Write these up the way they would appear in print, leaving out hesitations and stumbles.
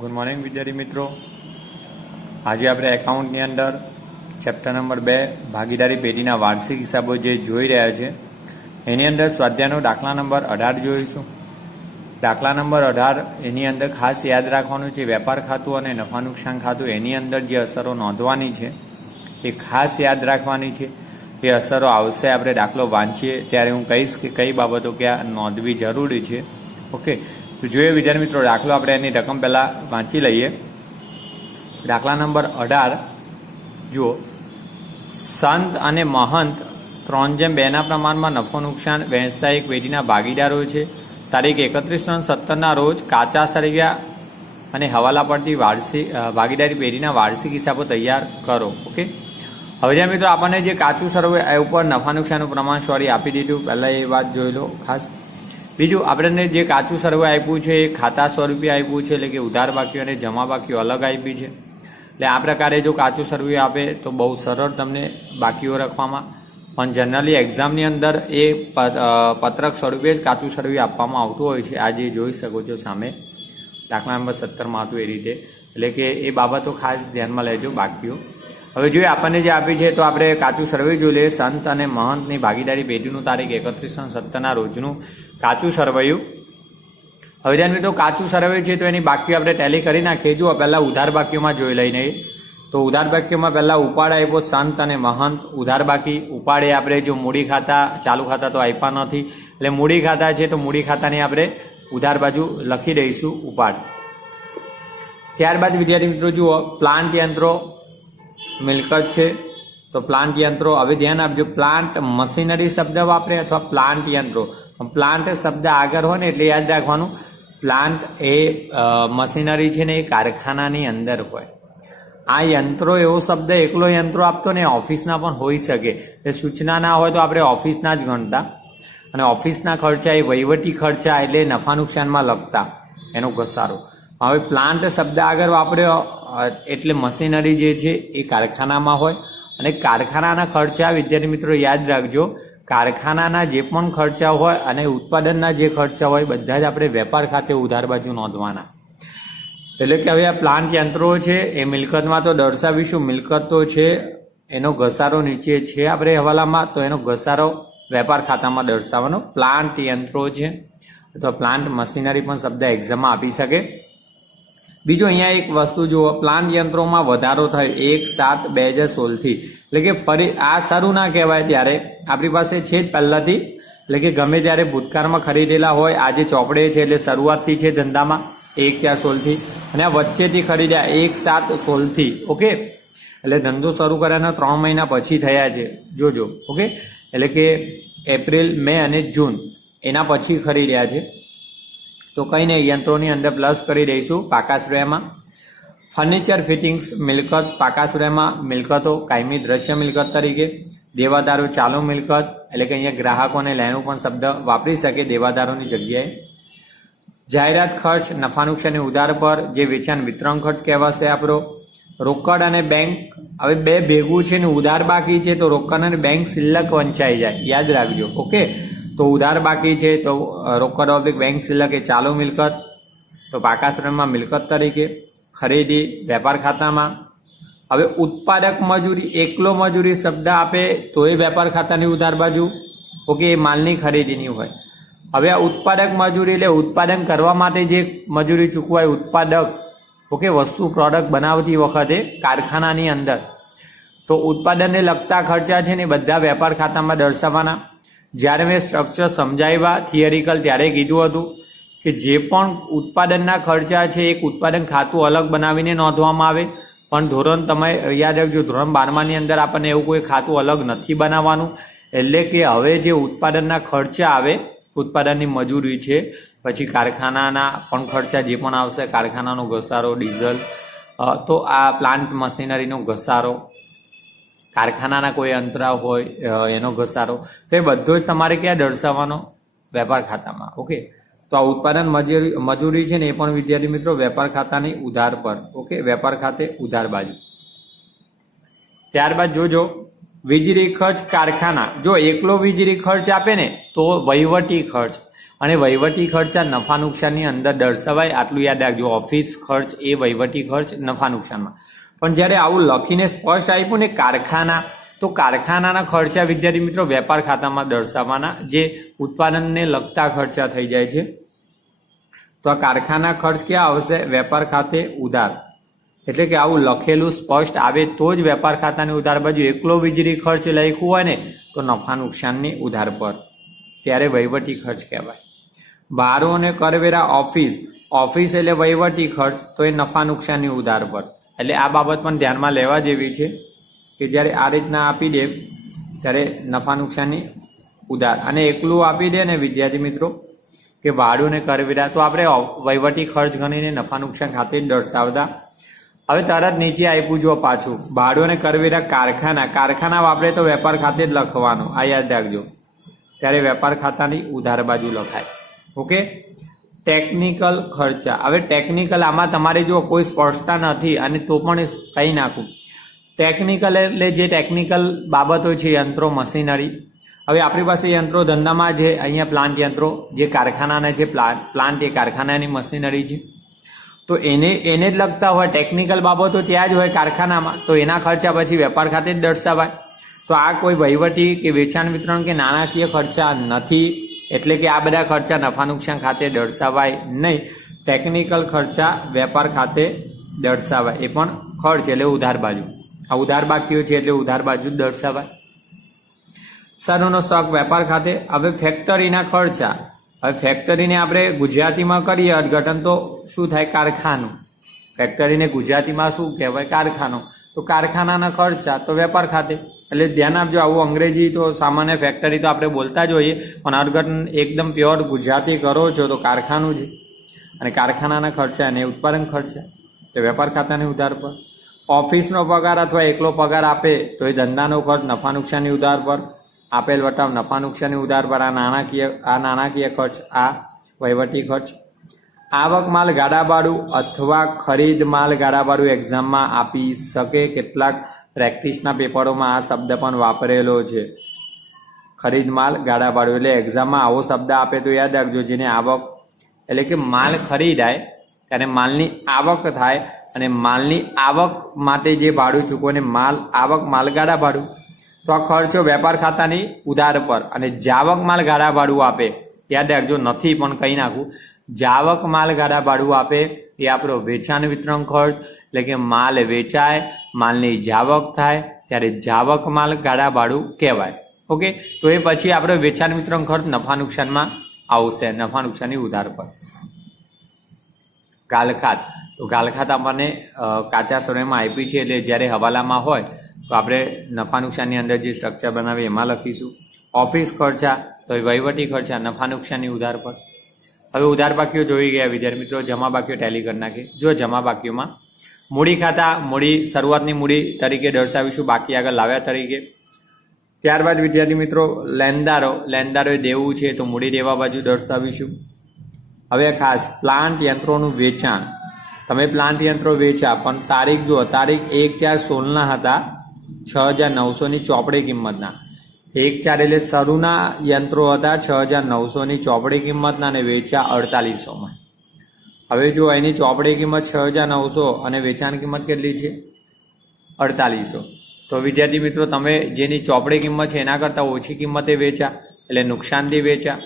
Good morning વિદ્યાર્થી મિત્રો। આજે આપણે એકાઉન્ટની અંદર ચેપ્ટર નંબર 2 ભાગીદારી પેઢીના વાર્ષિક હિસાબો જે જોઈ રહ્યા છે એની અંદર સ્વાધ્યાયનો દાખલા નંબર 18 જોઈશું। દાખલા નંબર 18 એની અંદર ખાસ યાદ રાખવાનું છે વેપાર ખાતું અને નફા નુકસાન ખાતું એની અંદર જે અસરો નોંધવાની છે એ ખાસ યાદ રાખવાની છે। એ અસરો આવશે આપણે દાખલો વાંચીએ ત્યારે હું કહીશ કે કઈ બાબતો ક્યાં નોંધવી જરૂરી છે। ઓકે, તો જોઈએ વિદ્યાર્થી મિત્રો દાખલો આપણે એની રકમ પહેલાં વાંચી લઈએ। દાખલા નંબર 18 જુઓ, સંત અને મહંત 3:2 પ્રમાણમાં નફો નુકસાન વહેંચતા એક પેઢીના ભાગીદારો છે। તારીખ 31/7 રોજ કાચા સરવૈયા અને હવાલા પરથી ભાગીદારી પેઢીના વાર્ષિક હિસાબો તૈયાર કરો। ઓકે, હવે જ્યાં મિત્રો આપણને જે કાચું સરવૈ ઉપર નફા નુકસાનનું પ્રમાણ આપી દીધું, પહેલાં એ વાત જોઈ લો ખાસ। બીજું આપણને જે કાચું સરવૈ આપ્યું છે એ ખાતા સ્વરૂપે આપ્યું છે, એટલે કે ઉધાર બાકીઓ અને જમા બાકીઓ અલગ આપી છે। એટલે આ પ્રકારે જો કાચું સરવૈ આપે તો બહુ સરળ તમને બાકીઓ રાખવામાં, પણ જનરલી એક્ઝામની અંદર એ પત્રક સ્વરૂપે જ કાચું સરવૈ આપવામાં આવતું હોય છે। આજે જોઈ શકો છો સામે દાખલા નંબર 17 હતું એ રીતે, એટલે કે એ બાબતો ખાસ ધ્યાનમાં લેજો બાકીઓ। હવે જોઈએ આપણને જે આપી છે તો આપણે કાચું સરવૈ જોઈ લઈએ। સંત અને મહંતની ભાગીદારી પેઢીનું તારીખ 31/7 રોજનું કાચું સરવૈયું। હવે ધ્યાન મિત્રો કાચું સરવૈ છે તો એની બાકીઓ આપણે ટેલી કરી નાખીએ। જુઓ પહેલાં ઉધાર બાકીઓમાં જોઈ લઈને, તો ઉધાર બાકીઓમાં પહેલાં ઉપાડ આપ્યો સંત અને મહંત ઉધાર બાકી। ઉપાડે આપણે જો મૂડી ખાતા ચાલુ ખાતા તો આપ્યા નથી, એટલે મૂડી ખાતા છે તો મૂડી ખાતાની આપણે ઉધાર બાજુ લખી દઈશું ઉપાડ। ત્યારબાદ વિદ્યાર્થી મિત્રો જુઓ, પ્લાન્ટ યંત્રો મિલકત છે તો પ્લાન્ટ યંત્રો, હવે ધ્યાન આપજો પ્લાન્ટ મશીનરી શબ્દ વાપરે અથવા પ્લાન્ટ યંત્રો। પ્લાન્ટ શબ્દ આગળ હોય ને એટલે યાદ રાખવાનું પ્લાન્ટ એ મશીનરી છે ને એ કારખાનાની અંદર હોય। આ યંત્રો એવો શબ્દ એકલો યંત્રો આપતો ને ઓફિસના પણ હોઈ શકે, એ સૂચના ના હોય તો આપણે ઓફિસના જ ગણતા, અને ઓફિસના ખર્ચા એ વહીવટી ખર્ચા એટલે નફા નુકસાનમાં લગતા એનો ઘસારો। હવે પ્લાન્ટ શબ્દ આગળ વાપર્યો એટલે મશીનરી જે છે એ કારખાનામાં હોય, અને કારખાનાના ખર્ચા વિદ્યાર્થી મિત્રો યાદ રાખજો, કારખાનાના જે પણ ખર્ચા હોય અને ઉત્પાદનના જે ખર્ચા હોય બધા જ આપણે વેપાર ખાતે ઉધાર બાજુ નોંધવાના। એટલે કે હવે આ પ્લાન્ટ યંત્રો છે એ મિલકતમાં તો દર્શાવીશું, મિલકત તો છે એનો ઘસારો નીચે છે આપણે હવાલામાં, તો એનો ઘસારો વેપાર ખાતામાં દર્શાવવાનો। પ્લાન્ટ યંત્રો છે અથવા પ્લાન્ટ મશીનરી પણ શબ્દ એક્ઝામમાં આપી શકે। બીજું અહીંયા એક વસ્તુ જુઓ, પ્લાન્ટ યંત્રોમાં વધારો થયો 1/7/2016 એટલે કે ફરી આ શરૂ ના કહેવાય ત્યારે આપણી પાસે છે જ પહેલાથી, એટલે કે ગમે ત્યારે ભૂતકાળમાં ખરીદેલા હોય, આજે ચોપડે છે એટલે શરૂઆતથી છે ધંધામાં 1/4/16 અને આ વચ્ચેથી ખરીદ્યા 1/7/16। ઓકે, એટલે ધંધો શરૂ કર્યાના 3 મહિના પછી થયા છે જોજો। ઓકે, એટલે કે એપ્રિલ, મે અને જૂન એના પછી ખરીદ્યા છે, તો કંઈ નહીં યંત્રોની અંદર પ્લસ કરી દઈશું પાકા શ્રેયમાં। ફર્નિચર ફિટિંગ્સ મિલકત પાકા શ્રેયમાં મિલકતો કાયમી દ્રશ્ય મિલકત તરીકે। દેવાદારો ચાલુ મિલકત, એટલે કે અહીંયા ગ્રાહકોને લેણું પણ શબ્દ વાપરી શકે દેવાદારોની જગ્યાએ। જાહેરાત ખર્ચ નફા નુકસાની ઉધાર પર જે વેચાણ વિતરણ ખર્ચ કહેવાશે આપણો। રોકડ અને બેંક, હવે બે ભેગું છે ને ઉધાર બાકી છે તો રોકડ અને બેંક સિલક વંચાઈ જાય, યાદ રાખજો। ઓકે, તો ઉધાર બાકી છે તો રોકડ ઓબ્લિક બેંક સિલક એ ચાલુ મિલકત, તો પાકા શ્રેયમાં મિલકત તરીકે। ખરીદી વેપાર ખાતામાં। હવે ઉત્પાદક મજૂરી, એકલો મજૂરી શબ્દ આપે તો એ વેપાર ખાતાની ઉધાર બાજુ। ઓકે, એ માલની ખરીદીની હોય। હવે આ ઉત્પાદક મજૂરી એટલે ઉત્પાદન કરવા માટે જે મજૂરી ચૂકવાય ઉત્પાદક, ઓકે, વસ્તુ પ્રોડક્ટ બનાવતી વખતે કારખાનાની અંદર, તો ઉત્પાદનને લગતા ખર્ચા છે ને બધા વેપાર ખાતામાં દર્શાવવાના। જ્યારે મેં સ્ટ્રક્ચર સમજાવ્યા થિયરિકલ ત્યારે કીધું હતું કે જે પણ ઉત્પાદનના ખર્ચા છે એક ઉત્પાદન ખાતું અલગ બનાવીને નોંધવામાં આવે, પણ ધોરણ તમે યાદ રાખજો ધોરણ 12ની અંદર આપણને એવું કોઈ ખાતું અલગ નથી બનાવવાનું। એટલે કે હવે જે ઉત્પાદનના ખર્ચા આવે, ઉત્પાદનની મજૂરી છે, પછી કારખાનાના પણ ખર્ચા જે પણ આવશે, કારખાનાનો ઘસારો, ડીઝલ, તો આ પ્લાન્ટ મશીનરીનો ઘસારો, કારખાનાના કોઈ અંતરાવ હોય એનો ઘસારો, તો એ બધો જ તમારે ક્યાં દર્શાવવાનો વેપાર ખાતામાં। ઓકે, તો આ ઉત્પાદન મજૂરી છે ને એ પણ વિદ્યાર્થી મિત્રો વેપાર ખાતાની ઉધાર પર। ઓકે, વેપાર ખાતે ઉધાર બાજુ। ત્યારબાદ જોજો વીજળી ખર્ચ કારખાના, જો એકલો વીજળી ખર્ચ આપે ને તો વહીવટી ખર્ચ, અને વહીવટી ખર્ચા નફા નુકસાનની અંદર દર્શાવાય, આટલું યાદ રાખજો. ઓફિસ ખર્ચ એ વહીવટી ખર્ચ નફા નુકસાનમાં. પણ જ્યારે આવું લખીને સ્પષ્ટ આપ્યું ને કારખાના, તો કારખાનાના ખર્ચા વિદ્યાર્થી મિત્રો વેપાર ખાતામાં દર્શાવવાના, જે ઉત્પાદનને લગતા ખર્ચા થઈ જાય છે. તો આ કારખાના ખર્ચ ક્યાં આવશે? વેપાર ખાતે ઉધાર. એટલે કે આવું લખેલું સ્પષ્ટ આવે તો જ વેપાર ખાતાની ઉધાર બાજુ. એકલો વીજળી ખર્ચ લખ્યું હોય ને તો નફા નુકસાનની ઉધાર પર, ત્યારે વહીવટી ખર્ચ કહેવાય. ભાડું અને કરવેરા ઓફિસ, ઓફિસ એટલે વહીવટી ખર્ચ, તો એ નફા નુકસાનની ઉધાર પર. એટલે આ બાબત પણ ધ્યાનમાં લેવા જેવી છે કે જ્યારે આ રીતના આપી દે ત્યારે નફા નુકસાનની ઉધાર, અને એકલું આપી દે ને વિદ્યાર્થી મિત્રો કે ભાડું ને કરવેરા, તો આપણે વહીવટી ખર્ચ ગણીને નફા નુકસાન ખાતે જ દર્શાવતા. હવે તરત નીચે આપ્યું જો પાછું ભાડું અને કરવેરા કારખાના, કારખાના વાપરે તો વેપાર ખાતે જ લખવાનું, આ યાદ રાખજો. ત્યારે વેપાર ખાતાની ઉધાર બાજુ લખાય. ઓકે. ટેકનિકલ ખર્ચા. હવે ટેકનિકલ આમાં તમારે જો કોઈ સ્પષ્ટતા નથી અને તો પણ કહી નાખું. ટેકનિકલ એટલે જે ટેકનિકલ બાબતો છે, યંત્રો, મશીનરી. હવે આપણી પાસે યંત્રો ધંધામાં જે અહીંયા પ્લાન્ટ યંત્રો, જે કારખાનાના જે પ્લાન્ટ એ કારખાનાની મશીનરી છે, તો એને જ લગતા હોય ટેકનિકલ બાબતો ત્યાં જ હોય કારખાનામાં, તો એના ખર્ચા પછી વેપાર ખાતે જ દર્શાવાય. તો આ કોઈ વહીવટી કે વેચાણ વિતરણ કે નાણાકીય ખર્ચા નથી, એટલે કે આ બધા ખર્ચા નફા નુકસાન ખાતે દર્શાવાય નહીં. ટેકનિકલ ખર્ચા વેપાર ખાતે દર્શાવાય, એ પણ ખર્ચ એટલે ઉધાર બાજુ. આ ઉધાર બાકીઓ છે એટલે ઉધાર બાજુ જ દર્શાવાય. સારોનો સ્ટોક વેપાર ખાતે. હવે ફેક્ટરીના ખર્ચા. હવે ફેક્ટરીને આપણે ગુજરાતીમાં કરીએ અર્થઘટન તો શું થાય? કારખાનું. ફેક્ટરીને ગુજરાતીમાં શું કહેવાય? કારખાનું. તો કારખાનાના ખર્ચા તો વેપાર ખાતે. એટલે ધ્યાન આપજો, આવું અંગ્રેજી તો સામાન્ય ફેક્ટરી તો આપણે બોલતા જ હોઈએ, પણ અર્થઘટન એકદમ પ્યોર ગુજરાતી કરો છો તો કારખાનું છે. અને કારખાનાના ખર્ચા અને ઉત્પાદન ખર્ચા તો વેપાર ખાતાની ઉધાર પર. ઓફિસનો પગાર અથવા એકલો પગાર આપે તો એ ધંધાનો ખર્ચ નફા નુકસાનની ઉધાર પર. આપેલ વટાવ નફા નુકસાનની ઉધાર પર. આ નાણાકીય ખર્ચ, આ વહીવટી ખર્ચ. આવક માલ ગાડા ભાડું અથવા ખરીદ માલ ગાડા ભાડું એક્ઝામમાં આપી શકે. કેટલાક પ્રેક્ટિસના પેપરોમાં આ શબ્દ પણ વાપરેલો છે. ખરીદ માલ ગાડા ભાડું એટલે એક્ઝામમાં આવો શબ્દ આપે તો યાદ રાખજો. જેને આવક એટલે કે માલ ખરીદાય ત્યારે માલની આવક થાય, અને માલની આવક માટે જે ભાડું ચૂકવો ને આવક માલ ગાડા ભાડું, તો આ ખર્ચો વેપાર ખાતાની ઉધાર પર. અને જાવક માલ ગાડા ભાડું આપે, યાદ રાખજો, નથી પણ કહી નાખું, જાવક માલ ગાડા ભાડું આપે એ આપણો વેચાણ વિતરણ ખર્ચ, એટલે કે માલ વેચાય, માલની જાવક થાય ત્યારે જાવક માલ ગાડા ભાડું કહેવાય. ઓકે. તો એ પછી આપણે વેચાણ વિતરણ ખર્ચ નફા નુકસાનમાં આવશે, નફા નુકસાનની ઉધાર પર. ગાલખાત. તો ગાલખાત આપણને કાચા સમયમાં આપી છે, એટલે જ્યારે હવાલામાં હોય તો આપણે નફા નુકસાનની અંદર જે સ્ટ્રક્ચર બનાવીએ એમાં લખીશું. ઓફિસ ખર્ચા તો વહીવટી ખર્ચા નફા નુકસાનની ઉધાર પર. હવે ઉધાર બાકીઓ જોઈ ગયા વિદ્યાર્થી મિત્રો. જમા બાકીઓ ટેલી કરી નાખીએ. જો જમા બાકીઓમાં મૂડી ખાતા, મૂડી શરૂઆતની મૂડી તરીકે દર્શાવીશું, બાકી આગળ લાવ્યા તરીકે. ત્યારબાદ વિદ્યાર્થી મિત્રો લેણદારોએ દેવું છે તો મૂડી દેવા બાજુ દર્શાવીશું. હવે ખાસ પ્લાન્ટ યંત્રોનું વેચાણ. તમે પ્લાન્ટ યંત્રો વેચા, પણ તારીખ જુઓ, તારીખ 1/4/16 હતા 6,900ની ચોપડી કિંમતના. 1/4 એટલે શરૂના યંત્રો હતા 6,900ની ચોપડી કિંમતના, અને વેચા 4800માં. હવે જો એની ચોપડી કિંમત 6,900 અને વેચાણ કિંમત કેટલી છે? 4800. તો વિદ્યાર્થી મિત્રો તમે જેની ચોપડી કિંમત છે એના કરતાં ઓછી કિંમતે વેચા, એટલે નુકસાનથી વેચા.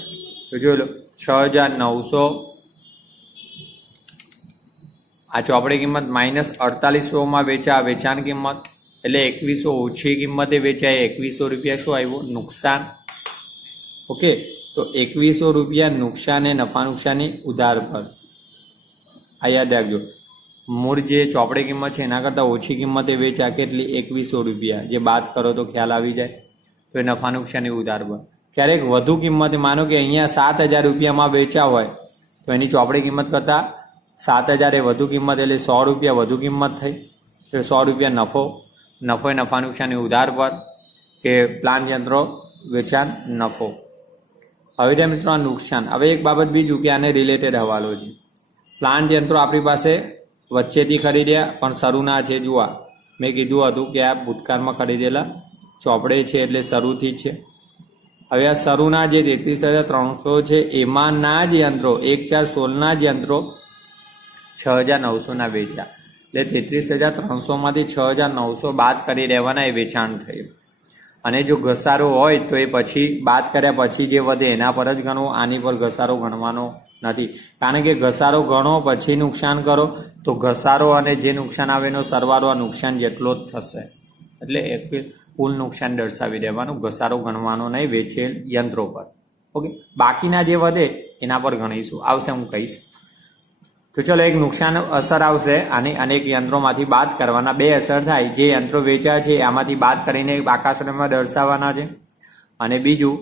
તો જોઈ લો 6,900 આ ચોપડી કિંમત માઇનસ 4800માં વેચા, વેચાણ કિંમત એટલે 2100 ઓછી કિંમતે વેચાય, 2100 રૂપિયા શું આવ્યું? નુકસાન. ઓકે. તો 2100 રૂપિયા નુકસાન એ નફા નુકસાની ઉધાર પર. આ યાદ રાખજો. મૂળ જે ચોપડી કિંમત છે એના કરતાં ઓછી કિંમતે વેચા, કેટલી? 2100 રૂપિયા. જે બાદ કરો તો ખ્યાલ આવી જાય. તો એ નફા નુકસાની ઉધાર પર. ક્યારેક વધુ કિંમતે, માનો કે અહીંયા 7000 રૂપિયામાં વેચા હોય તો એની ચોપડી કિંમત કરતાં 7000 એ વધુ કિંમત, એટલે 100 રૂપિયા વધુ કિંમત થઈ, તો 100 રૂપિયા નફો. નફો એ નફા નુકસાની ઉધાર પર, કે પ્લાન્ટ યંત્રો વેચાણ નફો. હવે ત્યાં મિત્રો આ નુકસાન. હવે એક બાબત બીજું કે આને રિલેટેડ હવાલો છે. પ્લાન્ટ યંત્રો આપણી પાસે વચ્ચેથી ખરીદ્યા પણ શરૂના છે. જુઓ મેં કીધું હતું કે આ ભૂતકાળમાં ખરીદેલા ચોપડે છે એટલે શરૂથી જ છે. હવે આ શરૂના જે 33,300 છે એમાંના જ યંત્રો 1/4/16 જ યંત્રો 6,900 વેચ્યા, એટલે 33,300 માંથી 6,900 બાદ કરી દેવાના, એ વેચાણ થયું. અને જો ઘસારો હોય તો એ પછી બાદ કર્યા પછી જે વધે એના પર જ ગણવું, આની પર ઘસારો ગણવાનો નથી. કારણ કે ઘસારો ગણો પછી નુકસાન કરો તો ઘસારો અને જે નુકસાન આવે એનો સરવાળો આ નુકસાન જેટલો જ થશે, એટલે કુલ નુકસાન દર્શાવી દેવાનું, ઘસારો ગણવાનો નહીં વેચેલ યંત્રો પર. ઓકે, બાકીના જે વધે એના પર ગણીશું, આવશે હું કહીશ. તો ચલો, એક નુકસાન અસર આવશે આની, અનેક યંત્રોમાંથી બાદ કરવાના. બે અસર થાય, જે યંત્રો વેચ્યા છે આમાંથી બાદ કરીને આંકડામાં દર્શાવવાના છે. અને બીજું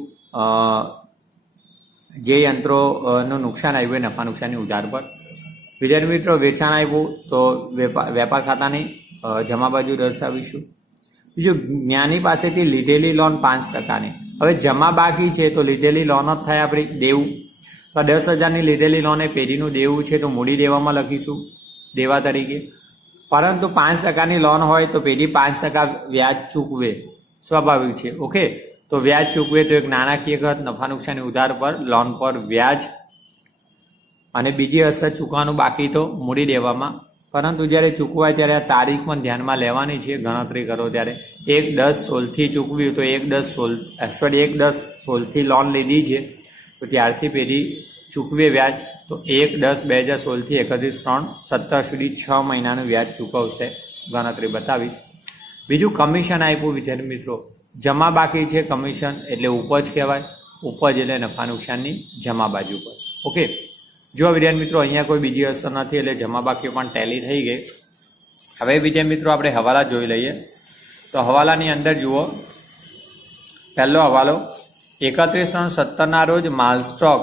જે યંત્રોનું નુકસાન આવ્યું એ નફા નુકસાનની ઉધાર પર. વિદ્યાર્થી મિત્રો, વેચાણ આવ્યું તો વેપાર ખાતાની જમા બાજુ દર્શાવીશું. બીજું, જ્ઞાની પાસેથી લીધેલી લોન 5%ની. હવે જમા બાકી છે તો લીધેલી લોન જ થાય આપણી દેવું. તો 10,000ની લીધેલી લોન એ પેઢીનું દેવું છે તો મૂડી દેવામાં લખીશું દેવા તરીકે. પરંતુ 5%ની લોન હોય તો પેઢી 5% વ્યાજ ચૂકવે, સ્વાભાવિક છે. ઓકે, તો વ્યાજ ચૂકવે તો એક નાણાકીય ખર્ચ નફા નુકસાની ઉધાર પર લોન પર વ્યાજ. અને બીજી અસર, ચૂકવાનું બાકી તો મૂડી દેવામાં. પરંતુ જ્યારે ચૂકવાય ત્યારે આ તારીખ પણ ધ્યાનમાં લેવાની છે, ગણતરી કરો ત્યારે. 1/10/16થી ચૂકવ્યું તો 1/10/16થી લોન લીધી છે તો ત્યારથી પેઢી ચૂકવે વ્યાજ તો 1/10/2016થી 31/3/17 સુધી 6 મહિનાનું વ્યાજ ચૂકવશે, ગણતરી બતાવીશ. બીજું, કમિશન આપ્યું વિદ્યાર્થી મિત્રો, જમા બાકી છે કમિશન એટલે ઉપજ કહેવાય. ઉપજ એટલે નફા નુકસાનની જમા બાજુ પર. ઓકે, જો વિદ્યાર્થી મિત્રો અહીંયા કોઈ બીજી અસર નથી એટલે જમા બાકી પણ ટેલી થઈ ગઈ. હવે વિદ્યાર્થી મિત્રો આપણે હવાલા જોઈ લઈએ. તો હવાલાની અંદર જુઓ, પહેલો હવાલો 31/3/17 રોજ માલ સ્ટોક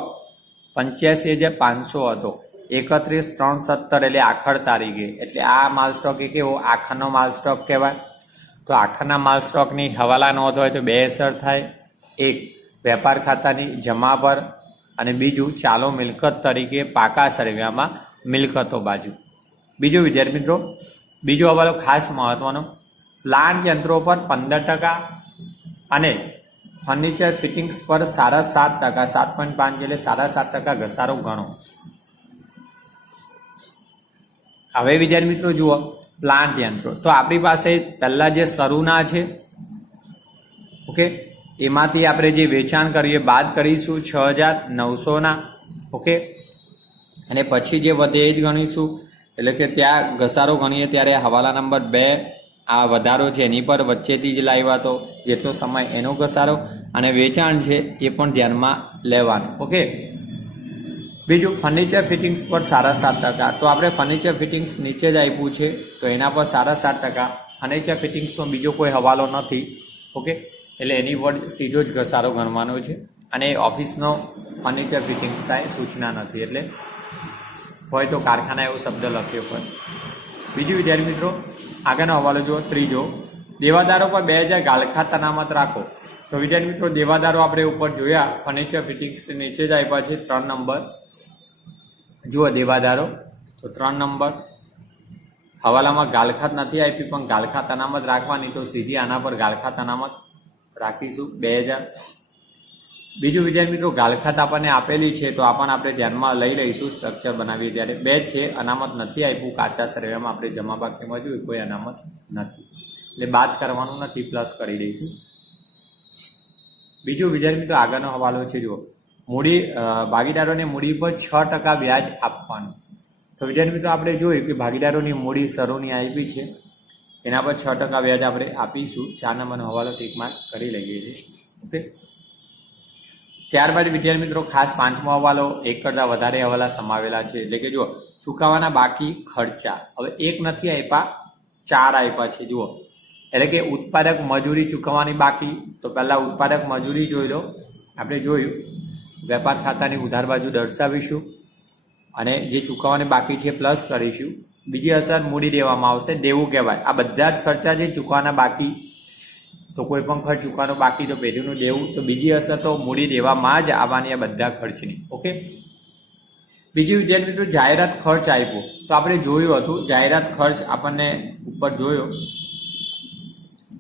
85,500 હતો. 31/3/17 એટલે આખર તારીખે, એટલે આ માલ સ્ટોક એ કેવો આખરનો માલ સ્ટોક કહેવાય. તો આખરના માલ સ્ટોકની હવાલા નોંધ હોય તો બે અસર થાય, એક વેપાર ખાતાની જમા પર અને બીજું ચાલો મિલકત તરીકે પાકા સરવ્યામાં મિલકતો બાજુ. બીજું વિદ્યાર્થી મિત્રો, બીજો હવાલો ખાસ મહત્વનો, પ્લાન્ટ યંત્રો પર 15% અને ફર્નિચર ફિટિંગ્સ પર 7.5%, 7.5 એટલે 7.5% ઘસારો ગણો. હવે વિદ્યાર્થી મિત્રો જુઓ, પ્લાન્ટ યંત્રો તો આપણી પાસે પહેલા જે શરૂના છે, ઓકે, એમાંથી આપણે જે વેચાણ કરીએ બાદ કરીશું 6,900ના. ઓકે, અને પછી જે વધે એ જ ગણીશું, એટલે કે ત્યાં ઘસારો ગણીએ ત્યારે હવાલા નંબર 2 આ વધારો છે એની પર વચ્ચેથી જ લાવ્યા તો જેટલો સમય એનો ઘસારો, અને વેચાણ છે એ પણ ધ્યાનમાં લેવાનું. ઓકે, બીજું ફર્નિચર ફિટિંગ્સ પર 7.5%. તો આપણે ફર્નિચર ફિટિંગ્સ નીચે જ આપ્યું છે તો એના પર 7.5%. ફર્નિચર ફિટિંગ્સનો બીજો કોઈ હવાલો નથી. ઓકે, એટલે એની પર સીધો જ ઘસારો ગણવાનો છે. અને ઓફિસનો ફર્નિચર ફિટિંગ્સ થાય, સૂચના નથી, એટલે હોય તો કારખાના એવો શબ્દ લખ્યો હોય. બીજું વિદ્યાર્થી મિત્રો, આગળનો હવાલો જુઓ, ત્રીજો, દેવાદારો પર 2,000 ગાલખાત અનામત રાખો. તો વિદ્યાર્થી મિત્રો, દેવાદારો આપણે ઉપર જોયા, ફર્નિચર ફિટિંગ્સ નીચે જ આપ્યા છે 3 નંબર. જુઓ દેવાદારો તો 3 નંબર, હવાલામાં ગાલખાત નથી આપી પણ ગાલખાત અનામત રાખવાની, તો સીધી આના પર ગાલખાત અનામત રાખીશું 2,000. બીજું વિદ્યાર્થી મિત્રો, ગાલખાત આપણને આપેલી છે તો આપણે ધ્યાનમાં લઈ લઈશું સ્ટ્રક્ચર બનાવીએ ત્યારે. 2 છે, અનામત નથી આપ્યું, કાચા સર્વેમાં આપણે જમા બાકીમાં જોયું કોઈ અનામત નથી એટલે બાદ કરવાનું નથી, પ્લસ કરી દઈશું. બીજું વિદ્યાર્થી મિત્રો, આગળનો હવાલો છે, જુઓ, મૂડી ભાગીદારોને મૂડી પર 6% વ્યાજ આપવાનું. તો વિદ્યાર્થી મિત્રો, આપણે જોયું કે ભાગીદારોની મૂડી શરૂની આપી છે એના પર 6% વ્યાજ આપણે આપીશું. 4 નંબરનો હવાલો ટીક માર્ક કરી લઈએ છીએ. ઓકે, ત્યારબાદ વિદ્યાર્થી મિત્રો, ખાસ 5મો હવાલો, એક કરતાં વધારે હવાલા સમાવેલા છે. એટલે કે જુઓ, ચૂકવવાના બાકી ખર્ચા, હવે એક નથી આપ્યા, 4 આપ્યા છે. જુઓ, એટલે કે ઉત્પાદક મજૂરી ચૂકવવાની બાકી, તો પહેલાં ઉત્પાદક મજૂરી જોઈ લો. આપણે જોયું વેપાર ખાતાની ઉધાર બાજુ દર્શાવીશું અને જે ચૂકવવાની બાકી છે પ્લસ કરીશું. બીજી અસર મૂડી દેવામાં આવશે, દેવું કહેવાય. આ બધા જ ખર્ચા છે ચૂકવવાના બાકી, તો કોઈ પણ ખર્ચ ચૂકવાનો બાકી તો પેઢીનું દેવું. તો બીજી અસર તો મૂડી દેવામાં જ આવવાની આ બધા ખર્ચની. ઓકે, બીજી વિદ્યાર્થી મિત્રો, જાહેરાત ખર્ચ આપ્યો. તો આપણે જોયું હતું જાહેરાત ખર્ચ આપણને ઉપર જોયો,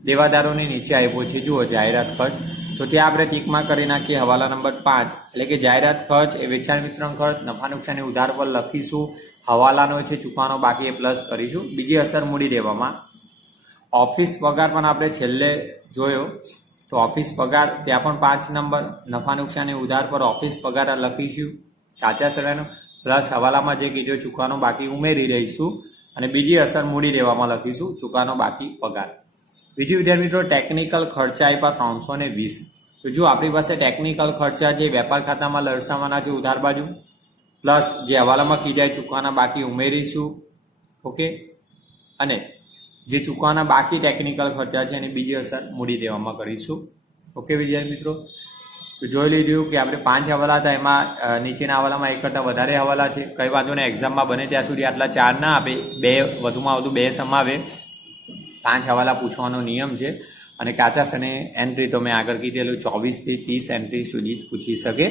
દેવાદારોની નીચે આપ્યો છે. જુઓ જાહેરાત ખર્ચ, તો તો ત્યાં આપણે ટીકમાં કરી નાખીએ હવાલા નંબર 5, એટલે કે જાહેરાત ખર્ચ એ વેચાણ વિતરણ ખર્ચ, નફા નુકસાની ઉધાર પર લખીશું, હવાલાનો છે ચૂકવાનો બાકી એ પ્લસ કરીશું. બીજી અસર મૂડી દેવામાં ઓફિસ પગાર પણ આપણે છેલ્લે જોયો, તો ઓફિસ પગાર ત્યાં પણ 5 નંબર, નફા નુકસાની ઉધાર પર ઓફિસ પગાર લખીશું કાચા સરાયનો, પ્લસ હવાલામાં જે કીધું ચૂકવાનો બાકી ઉમેરી દઈશું, અને બીજી અસર મૂડી દેવામાં લખીશું ચૂકવાનો બાકી પગાર. બીજું વિદ્યાર્થી મિત્રો ટેકનિકલ ખર્ચા આપ્યા 320. તો જો આપણી પાસે ટેકનિકલ ખર્ચા જે વેપાર ખાતામાં દર્શાવવાના છે ઉધાર બાજુ, પ્લસ જે હવાલામાં કીધા ચૂકવાના બાકી ઉમેરીશું. ઓકે, અને જે ચૂકવાના બાકી ટેકનિકલ ખર્ચા છે એની બીજી અસર મૂડી દેવામાં કરીશું. ઓકે વિદ્યાર્થી મિત્રો, તો જોઈ લીધું કે આપણે 5 હવાલા હતા, એમાં નીચેના હવાલામાં 1 કરતાં વધારે હવાલા છે. કઈ વાંધો નહીં, એક્ઝામમાં બને ત્યાં સુધી આટલા 4 ના આપે, 2 વધુમાં વધુ 2 સમાવે. 5 હવાલા પૂછવાનો નિયમ છે, અને કાચા સને એન્ટ્રી તો મેં આગળ કીધેલું 24 થી 30 એન્ટ્રી સુધી પૂછી શકે.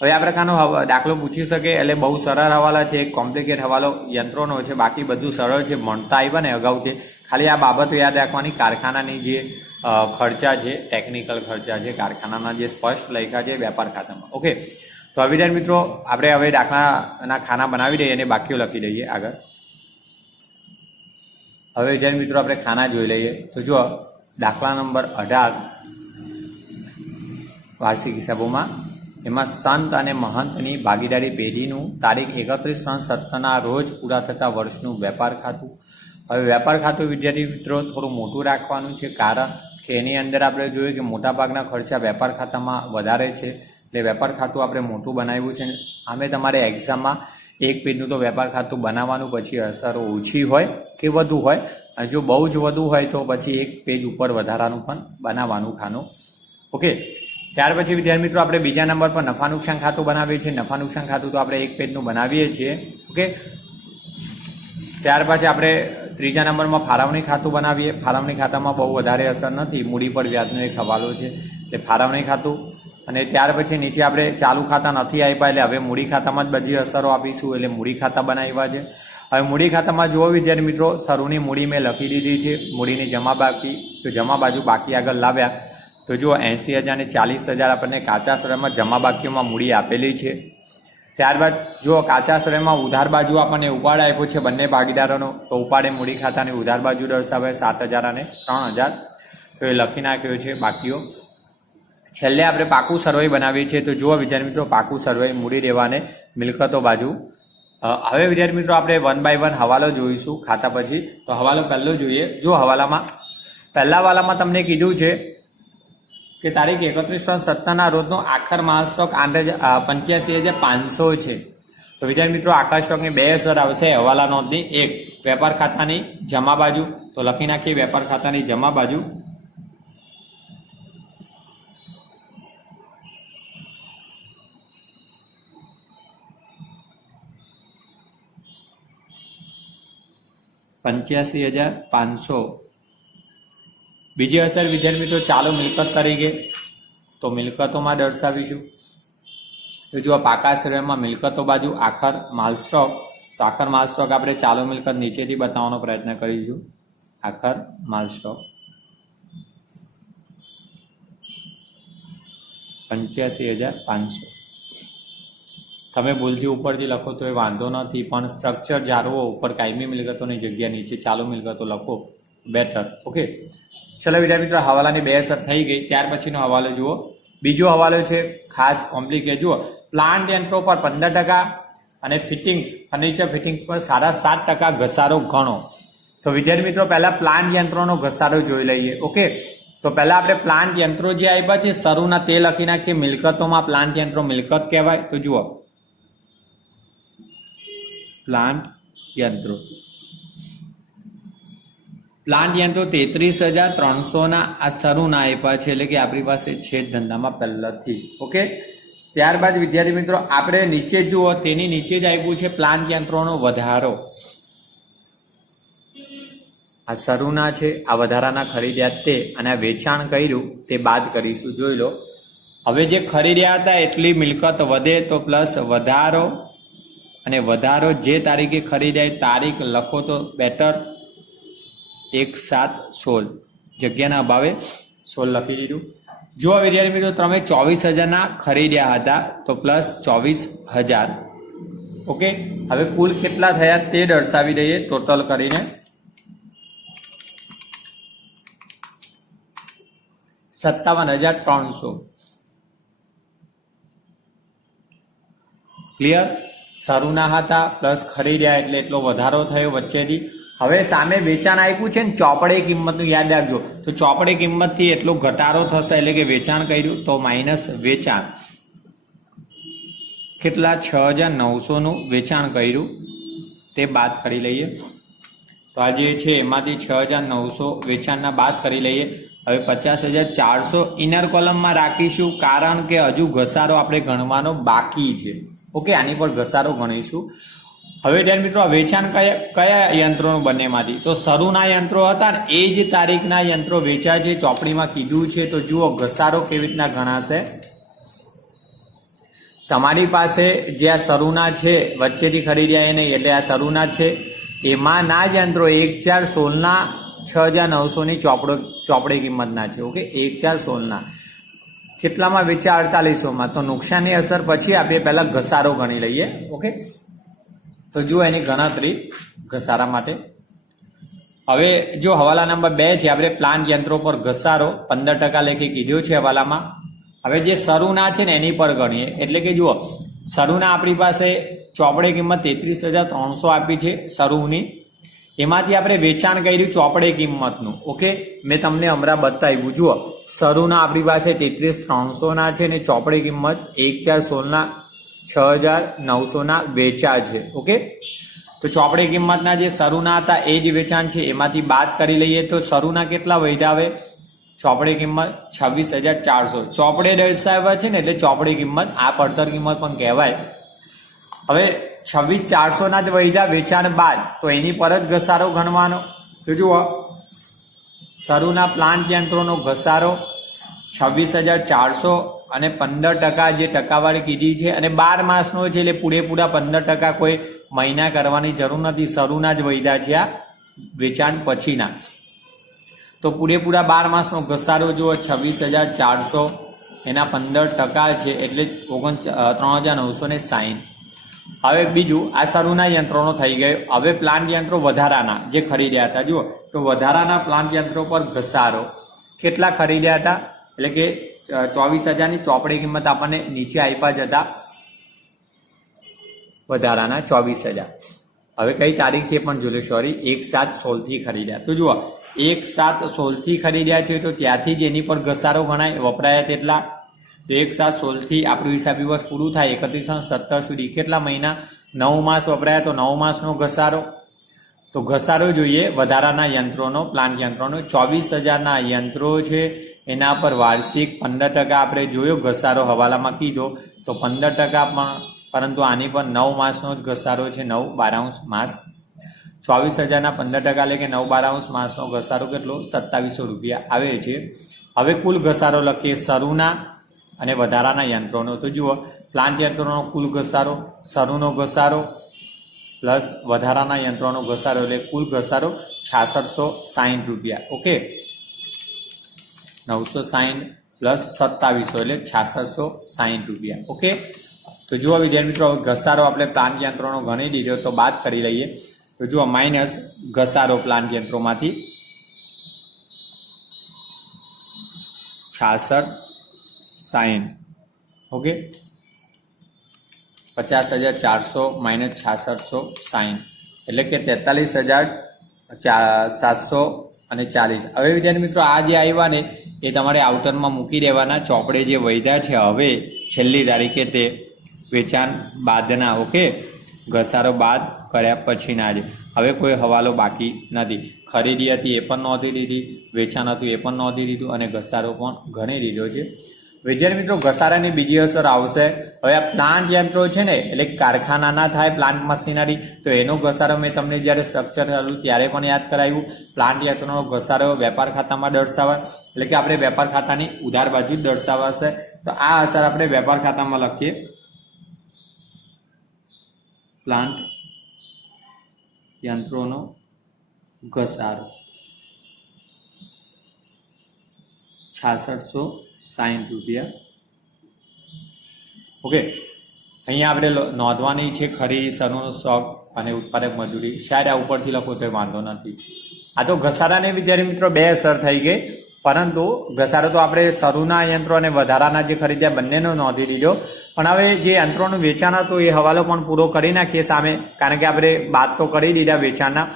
હવે આ પ્રકારનો દાખલો પૂછી શકે, એટલે બહુ સરળ હવાલા છે, એક કોમ્પ્લિકેટ હવાલો યંત્રોનો છે, બાકી બધું સરળ છે. ભણતા આવ્યા ને અગાઉથી, ખાલી આ બાબતો યાદ રાખવાની. કારખાનાની જે ખર્ચા છે, ટેકનિકલ ખર્ચા છે, કારખાનાના જે સ્પષ્ટ લખ્યા છે વેપાર ખાતામાં. ઓકે, તો વિદ્યાર્થી મિત્રો આપણે હવે દાખલાના ખાના બનાવી દઈએ અને બાકીઓ લખી દઈએ આગળ. હવે વિદ્યાર્થી મિત્રો આપણે ખાના જોઈ લઈએ. તો જો દાખલા નંબર 18 વાર્ષિક હિસાબોમાં, એમાં સંત અને મહંતની ભાગીદારી પેઢીનું તારીખ 31/3/17 રોજ પૂરા થતા વર્ષનું વેપાર ખાતું. હવે વેપાર ખાતું વિદ્યાર્થી મિત્રો થોડું મોટું રાખવાનું છે, કારણ કે એની અંદર આપણે જોયું કે મોટાભાગના ખર્ચા વેપાર ખાતામાં વધારે છે, એટલે વેપાર ખાતું આપણે મોટું બનાવ્યું છે. આમે તમારે એક્ઝામમાં 1 પેજનું તો વેપાર ખાતું બનાવવાનું, પછી અસરો ઓછી હોય કે વધુ હોય, અને જો બહુ જ વધુ હોય તો પછી 1 પેજ ઉપર વધારાનું પણ બનાવવાનું ખાનું. ઓકે, ત્યાર પછી વિદ્યાર્થી મિત્રો આપણે બીજા નંબર પર નફા નુકસાન ખાતું બનાવીએ છીએ. નફા નુકસાન ખાતું તો આપણે 1 પેજનું બનાવીએ છીએ. ઓકે, ત્યાર પછી આપણે ત્રીજા નંબરમાં ફાળવણી ખાતું બનાવીએ. ફાળવણી ખાતામાં બહુ વધારે અસર નથી, મૂડી પર વ્યાજનો એક હવાલો છે, એટલે ફાળવણી ખાતું. અને ત્યાર પછી નીચે આપણે ચાલુ ખાતા નથી આપ્યા, એટલે હવે મૂડી ખાતામાં જ બધી અસરો આપીશું, એટલે મૂડી ખાતા બનાવ્યા છે. હવે મૂડી ખાતામાં જુઓ વિદ્યાર્થી મિત્રો, શરૂની મૂડી મેં લખી દીધી છે, મૂડીની જમા બાકી, તો જમા બાજુ બાકી આગળ લાવ્યા. તો જુઓ 80,000 ને 40,000 આપણને કાચા શ્રમમાં જમા બાકીઓમાં મૂડી આપેલી છે. ત્યારબાદ જુઓ કાચા શ્રમમાં ઉધાર બાજુ આપણને ઉપાડ આપ્યો છે બંને ભાગીદારોનો, તો ઉપાડે મૂડી ખાતાની ઉધાર બાજુ દર્શાવે 7,000 અને 3,000, તો એ લખી નાખ્યો છે બાકીઓ. છેલ્લે આપણે પાકું સર્વે બનાવીએ છીએ. તો જુઓ વિદ્યાર્થી મિત્રો, પાકું સર્વે મૂડી દેવાને મિલકતો બાજુ. હવે વિદ્યાર્થી મિત્રો આપણે 1 by 1 હવાલો જોઈશું ખાતા પછી. તો હવાલો પહેલો જોઈએ. જો હવાલામાં પહેલા હવાલામાં તમને કીધું છે કે તારીખ 31/17 રોજનો આખર માલ સ્ટોક 85,500 છે. તો વિદ્યાર્થી મિત્રો આખા સ્ટોકની 2 અસર આવશે. હવાલા નોંધની 1 વેપાર ખાતાની જમા બાજુ, તો લખી નાખીએ વેપાર ખાતાની જમા બાજુ. $85,500. બીજી અસર વિદ્યાર્થી મિત્રો ચાલુ મિલકત તરીકે, તો મિલકતોમાં દર્શાવીશું. તો જો પાકા શ્રેણીમાં મિલકતો બાજુ આખર માલ સ્ટોક, તો આખર માલ સ્ટોક આપણે ચાલુ મિલકત નીચેથી બતાવવાનો પ્રયત્ન કરીશું. આખર માલ સ્ટોક 85,500. તમે ભૂલથી ઉપરથી લખો તો એ વાંધો નથી, પણ સ્ટ્રક્ચર જાળવો, ઉપર કાયમી મિલકતોની જગ્યા નીચે ચાલુ મિલકતો લખો, બેટર. ઓકે, ચલો વિદ્યાર્થી મિત્રો હવાલાની 2 અસર થઈ ગઈ. ત્યાર પછીનો હવાલો જુઓ. બીજો હવાલો છે ખાસ કોમ્પ્લિકેટ. જુઓ પ્લાન્ટ યંત્રો પર 15% અને ફિટિંગ્સ, ફર્નિચર ફિટિંગ્સ પર 7.5% ઘસારો ગણો. તો વિદ્યાર્થી મિત્રો પહેલા પ્લાન્ટ યંત્રોનો ઘસારો જોઈ લઈએ. ઓકે, તો પહેલા આપણે પ્લાન્ટ યંત્રો જે આપ્યા છે શરૂના તે લખી નાખીએ. મિલકતોમાં પ્લાન્ટ યંત્રો મિલકત કહેવાય. તો જુઓ પ્લાન્ટ યંત્રો, પ્લાન્ટ યંત્રો 33,300 આ શરૂના આપ્યા છે, એટલે કે આપણી પાસે છે ધંધામાં પહેલાથી. ઓકે, ત્યારબાદ વિદ્યાર્થી મિત્રો આપણે નીચે જુઓ, તેની નીચે જ આપ્યું છે પ્લાન્ટ યંત્રોનો વધારો. આ શરૂના છે, આ વધારાના ખરીદ્યા તે, અને આ વેચાણ કર્યું તે બાદ કરીશું. જોઈ લો, હવે જે ખરીદ્યા હતા એટલી મિલકત વધે તો પ્લસ વધારો, અને વધારો જે તારીખે ખરીદાય તારીખ લખો તો બેટર. 1/7/16 જગ્યાના અભાવે 16 લખી દીધું. જો વિદ્યાર્થી મિત્રો તમે 24,000 ખરીદ્યા હતા તો પ્લસ 24,000. ઓકે, હવે કુલ કેટલા થયા તે દર્શાવી દઈએ ટોટલ કરીને. 57,300. ક્લિયર? શરૂના હતા પ્લસ ખરીદ્યા એટલે એટલો વધારો થયો વચ્ચેથી. હવે સામે વેચાણ આપ્યું છે ને ચોપડે કિંમતનું યાદ રાખજો. તો ચોપડે કિંમતથી એટલો ઘટાડો થશે એટલે કે વેચાણ કર્યું તો માઇનસ વેચાણ. કેટલા? 6,900 નું વેચાણ કર્યું તે બાદ કરી લઈએ. તો આ જે છે એમાંથી 6,900 વેચાણના બાદ કરી લઈએ. હવે 50,400 ઇનર કોલમમાં રાખીશું કારણ કે હજુ ઘસારો આપણે ગણવાનો બાકી છે. ઓકે, આની પર ઘસારો ગણીશું. હવે ધ્યાન મિત્રો, વેચાણ કયા યંત્રોનું બંનેમાંથી? તો શરૂના યંત્રો હતા ને એ જ તારીખના યંત્રો વેચાય છે, ચોપડીમાં કીધું છે. તો જુઓ ઘસારો કેવી રીતના ગણાશે. તમારી પાસે જે આ શરૂના છે વચ્ચેથી ખરીદ્યા એ નહીં, એટલે આ શરૂના છે એમાંના જ યંત્રો 1,416ના 6,900ની ચોપડે કિંમતના છે. ઓકે, 1,416ના કેટલામાં વેચ્યા? 4800માં. તો નુકસાનની અસર પછી આપણે પહેલા ઘસારો ગણી લઈએ. ઓકે, તો જુઓ એની ગણતરી ઘસારા માટે. હવે જો હવાલા નંબર 2 છે, આપણે પ્લાન્ટ યંત્રો પર ઘસારો 15% લેખે કીધો છે હવાલામાં. હવે જે શરૂના છે ને એની પર ગણીએ. એટલે કે જુઓ, શરૂના આપણી પાસે ચોપડે કિંમત 33,300 આપી છે શરૂની. એમાંથી આપણે વેચાણ કર્યું ચોપડે કિંમતનું. ઓકે, મેં તમને હમણાં બતાવ્યું. જુઓ, શરૂના આપણી પાસે 33,300ના છે ને ચોપડે કિંમત 1,416ના 6,900ના વેચા છે. ઓકે, તો ચોપડે કિંમતના જે શરૂના હતા એ જ વેચાણ છે, એમાંથી બાદ કરી લઈએ તો શરૂના કેટલા વધ્યા? આવે ચોપડે કિંમત 26,400. ચોપડે દર્શાવ્યા છે ને એટલે ચોપડે કિંમત, આ પડતર કિંમત પણ કહેવાય. હવે 26,400ના જ વધ્યા વેચાણ બાદ, તો એની પર જ ઘસારો ગણવાનો. તો જુઓ, શરૂના પ્લાન્ટ યંત્રોનો ઘસારો 26,400 અને 15% જે ટકાવારી કીધી છે, અને 12 માસનો છે એટલે પૂરેપૂરા 15%. કોઈ મહિના કરવાની જરૂર નથી. શરૂના જ વધ્યા છે આ વેચાણ પછીના. તો પૂરેપૂરા 12 માસનો ઘસારો જુઓ 26,400 એના 15% છે એટલે 3,960. હવે બીજું, આ શરૂના યંત્રોનો થઈ ગયો. હવે પ્લાન્ટ યંત્રો વધારાના જે ખરીદ્યા હતા, જુઓ તો વધારાના પ્લાન્ટ યંત્રો પર ઘસારો કેટલા ખરીદ્યા હતા? એટલે કે 24,000ની ચોપડી કિંમત આપણને નીચે આપ્યા જ હતા વધારાના 24,000. હવે કઈ તારીખ છે પણ જોયું, સોરી, 1/7/16થી ખરીદ્યા. તો જુઓ 1/7/16થી ખરીદ્યા છે તો ત્યાંથી જ એની પર ઘસારો ગણાય. વપરાયા તેટલા. તો 1/7/16થી આપણું હિસાબ દિવસ પૂરું થાય 31/17 સુધી. કેટલા મહિના? 9 માસ વપરાયા તો 9 માસનો ઘસારો. તો ઘસારો જોઈએ વધારાના યંત્રોનો, પ્લાન્ટ યંત્રોનો. 24,000ના યંત્રો છે એના પર વાર્ષિક 15% આપણે જોયો ઘસારો હવાલામાં કીધો તો 15% પણ, પરંતુ આની પર 9 માસનો જ ઘસારો છે. 9/12 માસ. 24,000ના 15% એટલે કે 9/12 માસનો ઘસારો કેટલો? 2700 રૂપિયા આવે છે. હવે કુલ ઘસારો લખીએ શરૂના અને વધારાના યંત્રોનો. તો જુઓ, પ્લાન્ટ યંત્રોનો કુલ ઘસારો, શરૂનો ઘસારો પ્લસ વધારાના યંત્રોનો ઘસારો એટલે કુલ ઘસારો 6660 રૂપિયા. ઓકે, 960 પ્લસ 2700 એટલે 6660 રૂપિયા. ઓકે, તો જુઓ વિદ્યાર્થી મિત્રો, ઘસારો આપણે પ્લાન્ટ યંત્રોનો ગણી દીધો તો બાદ કરી લઈએ. તો જુઓ, માઇનસ ઘસારો પ્લાન્ટ યંત્રોમાંથી 6660. ઓકે, 50,400 માઇનસ 6660 એટલે કે 43,740. હવે વિદ્યાર્થી મિત્રો, આ જે આવ્યા ને એ તમારે આઉટરમાં મૂકી દેવાના. ચોપડે જે વધ્યા છે હવે છેલ્લી તારીખે તે વેચાણ બાદના. ઓકે, ઘસારો બાદ કર્યા પછીના જ. હવે કોઈ હવાલો બાકી નથી. ખરીદી હતી એ પણ નોંધી લીધી, વેચાણ હતું એ પણ નોંધી લીધું અને ઘસારો પણ ગણી લીધો છે. વિદ્યાર્થી મિત્રો, ઘસારાની બીજી અસર આવશે. હવે આ પ્લાન્ટ યંત્રો છે ને એટલે કારખાનાના થાય, પ્લાન્ટ મશીનરી, તો એનો ઘસારો મેં તમને જ્યારે સ્ટ્રક્ચર કર્યું ત્યારે પણ યાદ કરાવ્યું. પ્લાન્ટ યંત્રોનો ઘસારો વેપાર ખાતામાં દર્શાવાય એટલે કે આપણે વેપાર ખાતાની ઉધાર બાજુ જ દર્શાવાશે. તો આ અસર આપણે વેપાર ખાતામાં લખીએ. પ્લાન્ટ યંત્રોનો ઘસારો 6660 ₹60. ઓકે, અહીંયા આપણે નોંધવાની છે ખરી, સરનો સ્ટોક અને ઉત્પાદક મજૂરી. શાયદ આ ઉપરથી લખો તો વાંધો નથી. આ તો ઘસારાને વિદ્યાર્થી મિત્રો બે અસર થઈ ગઈ, પરંતુ ઘસારો તો આપણે શરૂના યંત્રો અને વધારાના જે ખરીદ્યા બંનેનો નોંધી દીધો. પણ હવે જે યંત્રોનું વેચાણ હતું એ હવાલો પણ પૂરો કરી નાખીએ સામે, કારણ કે આપણે બાદ તો કરી દીધા વેચાણના.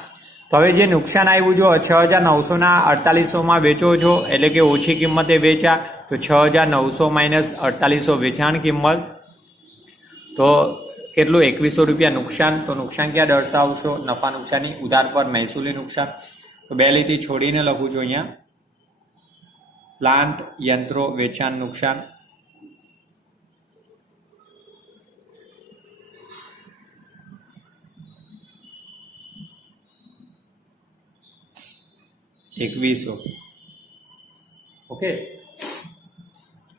તો હવે જે નુકસાન આવ્યું, જો 6,948 વેચો છો એટલે કે ઓછી કિંમતે વેચા, તો 6,900 - 4800 વેચાણ કિંમત, તો કેટલું ₹2100 નુકસાન. તો નુકસાન ક્યાં દર્શાવશો? નફા નુકસાની ઉધાર પર મહેસૂલી નુકસાન. તો બે લીટી છોડીને લખું છું અહીંયા, પ્લાન્ટ યંત્રો વેચાણ નુકસાન. ₹2100. ઓકે,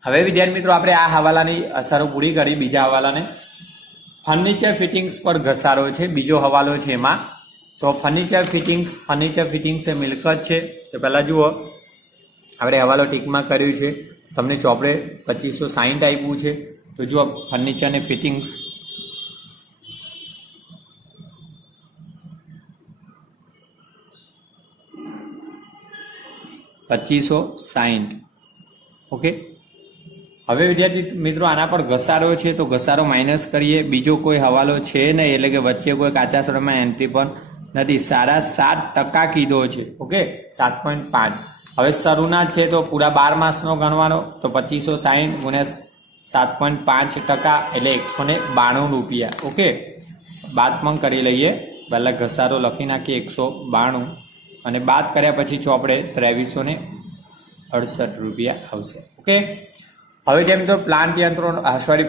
હવે વિદ્યાર્થી મિત્રો આપણે આ હવાલાની અસરો પૂરી કરી. બીજા હવાલાને ફર્નિચર ફિટિંગ્સ પર ઘસારો છે, બીજો હવાલો છે એમાં. તો ફર્નિચર ફિટિંગ્સ એ મિલકત છે. તો પહેલાં જુઓ, આપણે હવાલો ટીકમાં કર્યું છે, તમને ચોપડે 2560 આપ્યું છે. તો જુઓ, ફર્નિચર ને ફિટિંગ્સ ₹2560. ઓકે, હવે વિદ્યાર્થી મિત્રો આના પર ઘસારો છે, તો ઘસારો માઇનસ કરીએ. બીજો કોઈ હવાલો છે નહીં, એટલે કે વચ્ચે કોઈ કાચા શ્રમમાં એન્ટ્રી પણ નથી. 7.5% કીધો છે. ઓકે, 7.5. હવે શરૂના છે તો પૂરા 12 માસનો ગણવાનો, તો 2560 × 7.5% એટલે ₹192. ઓકે, બાદ પણ કરી લઈએ. પહેલાં ઘસારો લખી નાખીએ 192, અને બાદ કર્યા પછી ચોપડે ₹2368 આવશે. ઓકે, હવે જેમ તો પ્લાન્ટ યંત્રો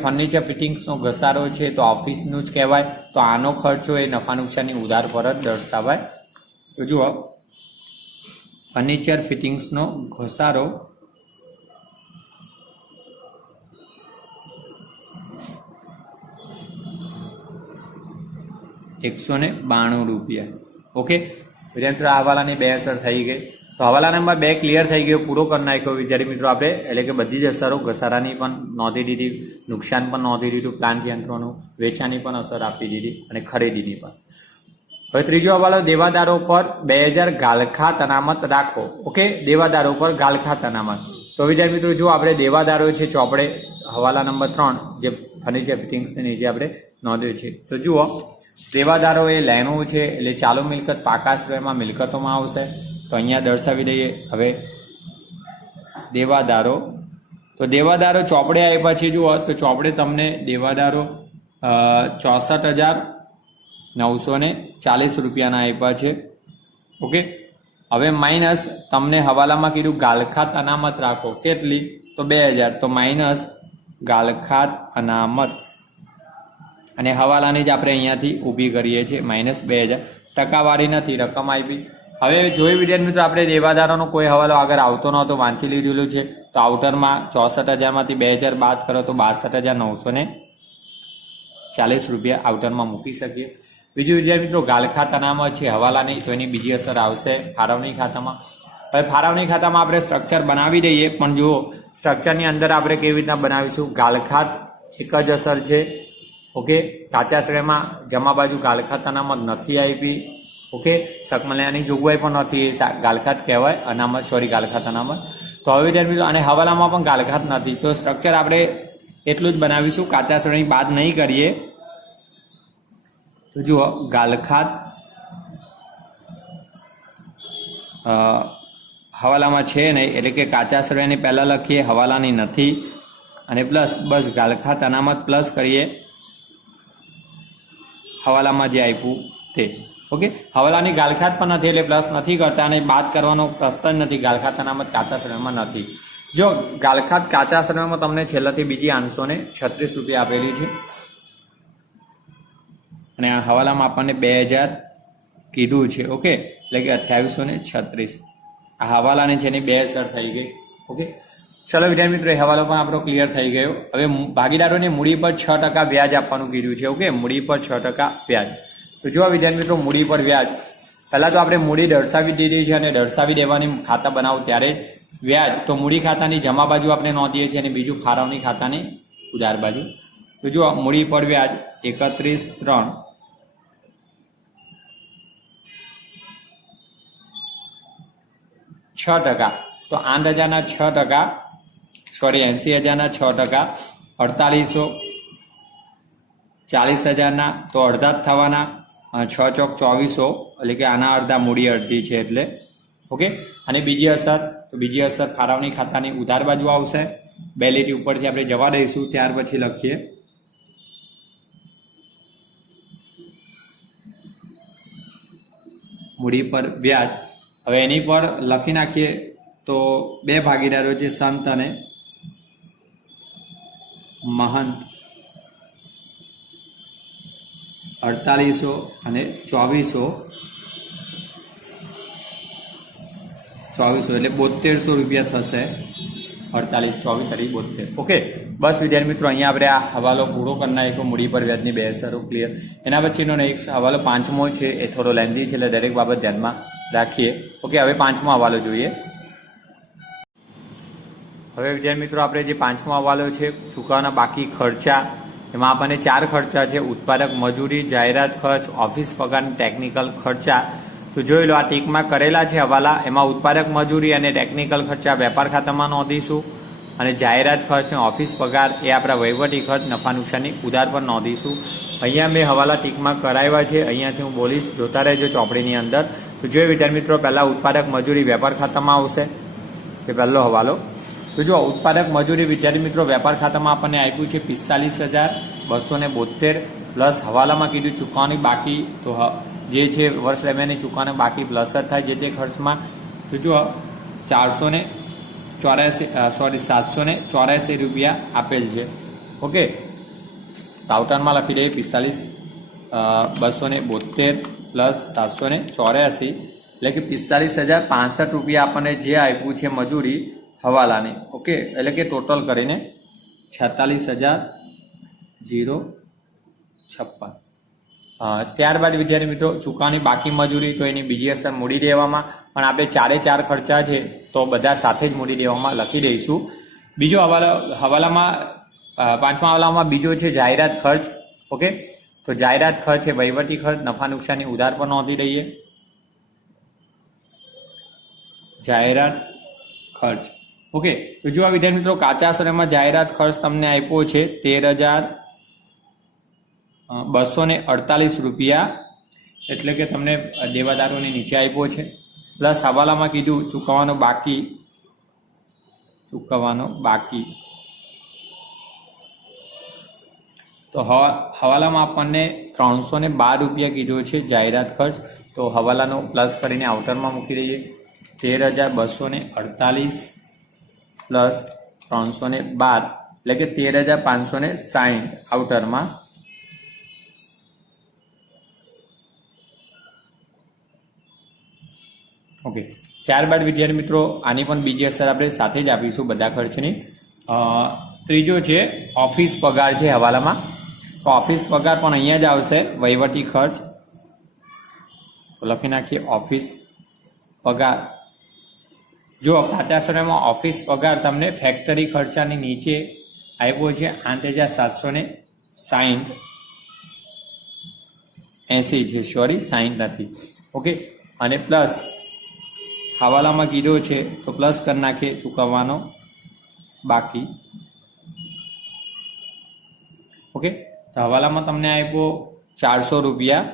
ફર્નિચર ફિટિંગ્સનો ઘસારો છે તો ઓફિસનું જ કહેવાય. તો આનો ખર્ચો એ નફા નુકસાનની ઉધાર પર જ દર્શાવાય. તો જુઓ, ફર્નિચર ફિટિંગ્સનો ઘસારો ₹192. ઓકે, વિદ્યાર્થી આ હવાલાની બે અસર થઈ ગઈ. તો હવાલા નંબર 2 ક્લિયર થઈ ગયો, પૂરો કરી નાખ્યો વિદ્યાર્થી મિત્રો આપણે. એટલે કે બધી જ અસરો ઘસારાની પણ નોંધી દીધી, નુકસાન પણ નોંધી દીધું, પ્લાન્ટ યંત્રોનું વેચાણની પણ અસર આપી દીધી, અને ખરીદીની પણ. હવે ત્રીજો હવાલો, દેવાદારો પર 2000 ગાલખાત અનામત રાખો. ઓકે, દેવાદારો પર ગાલખાત અનામત. તો વિદ્યાર્થી મિત્રો જો આપણે દેવાદારો છે ચોપડે હવાલા નંબર 3 જે ફર્નિચર ફિટિંગ્સની નીચે આપણે નોંધ્યું છે. તો જુઓ, દેવાદારો એ લેણું છે, એટલે ચાલુ મિલકત પાકા શ્રેયમાં મિલકતોમાં આવશે. તો અહીંયા દર્શાવી દઈએ. હવે દેવાદારો, તો દેવાદારો ચોપડે આવ્યા પછી જુઓ, તો ચોપડે તમને દેવાદારો ₹64,940 આપ્યા છે. ઓકે, હવે માઇનસ તમને હવાલામાં કીધું ગાલખાત અનામત રાખો. કેટલી? તો 2000. તો માઇનસ ગાલખાત અનામત, અને હવાલાની જ આપણે અહીંયાથી ઊભી કરીએ છીએ, -2000. ટકાવારી નથી, રકમ આપી. હવે જોઈ વિદ્યાર્થી મિત્રો, આપણે દેવાદારોનો કોઈ હવાલો આગળ આવતો નહોતો, વાંચી લીધેલું છે. તો આઉટરમાં 64,000માંથી 2000 બાદ કરો તો ₹62,940 આઉટરમાં મૂકી શકીએ. બીજું વિદ્યાર્થી મિત્રો, ગાલખાત અનામત છે હવાલાની, તો એની બીજી અસર આવશે ફાળવણી ખાતામાં. હવે ફાળવણી ખાતામાં આપણે સ્ટ્રક્ચર બનાવી દઈએ, પણ જુઓ સ્ટ્રક્ચરની અંદર આપણે કેવી રીતના બનાવીશું. ગાલખાત એક જ અસર છે. ઓકે, કાચા શ્રેયમાં જમા બાજુ ગાલખાત અનામત નથી આપી. ઓકે, શકમલિયાની જોગવાઈ પણ નથી, એ ગાલખાત કહેવાય, અનામત ગાલખાત અનામત. તો હવે વિદ્યાર્થી મિત્રો, અને હવાલામાં પણ ગાલખાત નથી. તો સ્ટ્રક્ચર આપણે એટલું જ બનાવીશું, કાચા શ્રેણી બાદ નહીં કરીએ. તો જુઓ, ગાલખાત હવાલામાં છે નહીં, એટલે કે કાચા શ્રેણી પહેલાં લખીએ, હવાલાની નથી, અને પ્લસ બસ ગાલખાત અનામત પ્લસ કરીએ હવાલામાં જે આપ્યું તે. ઓકે, હવાલાની ગાલખાત પણ નથી એટલે પ્લસ નથી કરતા, અને બાદ કરવાનો પ્રશ્ન જ નથી. ગાલખાત અનામત કાચા શ્રેણીમાં નથી. જો ગાલખાત કાચા શ્રેણીમાં તમને છેલ્લાથી બીજી ₹836 આપેલી છે, અને આ હવાલામાં આપણને 2000 કીધું છે. ઓકે, એટલે કે 2836 આ હવાલાની છે, એની બે અસર થઈ ગઈ. ઓકે, ચલો વિદ્યાર્થી મિત્રો, એ હવાલો પણ આપણો ક્લિયર થઈ ગયો. હવે ભાગીદારોની મૂડી પર 6% વ્યાજ આપવાનું કીધું છે. ઓકે, મૂડી પર 6% વ્યાજ. તો જો વિદ્યાર્થી મિત્રો, મૂડી પર વ્યાજ પહેલાં તો આપણે મૂડી દર્શાવી દીધી છે, અને દર્શાવી દેવાની ખાતા બનાવો ત્યારે વ્યાજ તો મૂડી ખાતાની જમા બાજુ આપણે નોંધીએ છીએ અને બીજું ફાળવણી ખાતાની ઉધાર બાજુ. તો જુઓ મૂડી પર વ્યાજ 31/3 6%. તો 8,000ના 6%, સોરી 80,000ના 6%, 4800, 40,000ના તો અડધા જ થવાના, 6 ચોક 2400, એટલે કે આના અડધા મૂડી અડધી છે એટલે. ઓકે. અને બીજી અસર, તો બીજી અસર ફાળવણી ખાતાની ઉધાર બાજુ આવશે. બે લીટી ઉપરથી આપણે જવા દઈશું, ત્યાર પછી લખીએ મૂડી પર વ્યાજ. હવે એની પર લખી નાખીએ તો બે ભાગીદારો છે સંત અને મહંત, 4800 અને 2400 એટલે 7200 રૂપિયા થશે. 48, 24, 72. ઓકે. બસ વિદ્યાર્થી મિત્રો, અહીંયા આપણે આ હવાલો પૂરો કરી નાખ્યો, મૂડી પર વ્યાજની બે અસરો ક્લિયર. એના પછીનો નેક્સ્ટ હવાલો 5મો છે, એ થોડો લેન્ધી છે એટલે દરેક બાબત ધ્યાનમાં રાખીએ. ઓકે. હવે 5મો હવાલો જોઈએ. હવે વિદ્યાર્થી મિત્રો, આપણે જે 5મો હવાલો છે ચૂકવવાના બાકી ખર્ચા, એમાં આપણને 4 ખર્ચા છે: ઉત્પાદક મજૂરી, જાહેરાત ખર્ચ, ઓફિસ પગાર, ટેકનિકલ ખર્ચા. તો જોઈ લો, આ ટીકમાં કરેલા છે હવાલા. એમાં ઉત્પાદક મજૂરી અને ટેકનિકલ ખર્ચા વેપાર ખાતામાં નોંધીશું, અને જાહેરાત ખર્ચ અને ઓફિસ પગાર એ આપણા વહીવટી ખર્ચ નફા નુકસાની ઉધાર પર નોંધીશું. અહીંયા મેં હવાલા ટીકમાં કરાવ્યા છે, અહીંયાથી હું બોલીશ, જોતા રહેજો ચોપડીની અંદર. તો જોઈએ વિદ્યાર્થી મિત્રો, પહેલા ઉત્પાદક મજૂરી વેપાર ખાતામાં આવશે, એ પહેલો હવાલો. તો જો ઉત્પાદક મજૂરી વિદ્યાર્થી મિત્રો વેપાર ખાતામાં આપણને આપ્યું છે 45,272, પ્લસ હવાલામાં કીધું ચૂકવવાની બાકી, તો જે છે વર્ષ દરમિયાનની ચૂકવવાની બાકી પ્લસ જ થાય જે તે ખર્ચમાં. તો જો 784 રૂપિયા આપેલ છે. ઓકે. આઉટરમાં લખી દઈએ 45,272 પ્લસ 784, એટલે કે 45,065 રૂપિયા આપણને જે આપ્યું છે મજૂરી હવાલાની. ઓકે. એટલે કે ટોટલ કરીને 46,056. ત્યારબાદ વિદ્યાર્થી મિત્રો ચૂકવવાની બાકી મજૂરી, તો એની બીજી અસર મૂડી દેવામાં, પણ આપણે 4 ખર્ચા છે તો બધા સાથે જ મૂડી દેવામાં લખી દઈશું. બીજો હવાલામાં 5મા હવાલામાં બીજો છે જાહેરાત ખર્ચ. ઓકે. તો જાહેરાત ખર્ચ છે વહીવટી ખર્ચ નફા નુકસાની ઉધાર પર નોંધી દઈએ. જાહેરાત ખર્ચ. ઓકે. તો જો આ વિદ્યાર્થી મિત્રો કાચા સમયમાં જાહેરાત ખર્ચ તમને આપ્યો છે 13,248 રૂપિયા, એટલે કે તમને દેવાદારોની નીચે આપ્યો છે. પ્લસ હવાલામાં કીધું ચૂકવવાનો બાકી. તો હવાલામાં આપણને 312 રૂપિયા કીધો છે જાહેરાત ખર્ચ. તો હવાલાનો પ્લસ કરીને આઉટરમાં મૂકી દઈએ. 13,248 પ્લસ 312 એટલે કે 13,560 આઉટરમાં. ઓકે. ત્યારબાદ વિદ્યાર્થી મિત્રો આની પણ બીજી અસર આપણે સાથે જ આપીશું બધા ખર્ચની. ત્રીજો છે ઓફિસ પગાર છે હવાલામાં. તો ઓફિસ પગાર પણ અહીંયા જ આવશે, વહીવટી ખર્ચ. તો લખી નાખીએ ઓફિસ પગાર. જો કાચા સમયમાં ઓફિસ પગાર તમને ફેક્ટરી ખર્ચાની નીચે આપ્યો છે 8,760, 80 છે, સોરી 60 નથી. ઓકે. અને પ્લસ હવાલામાં કીધો છે તો પ્લસ કરી નાખીએ ચૂકવવાનો બાકી. ઓકે. તો હવાલામાં તમને આપ્યો 400 રૂપિયા,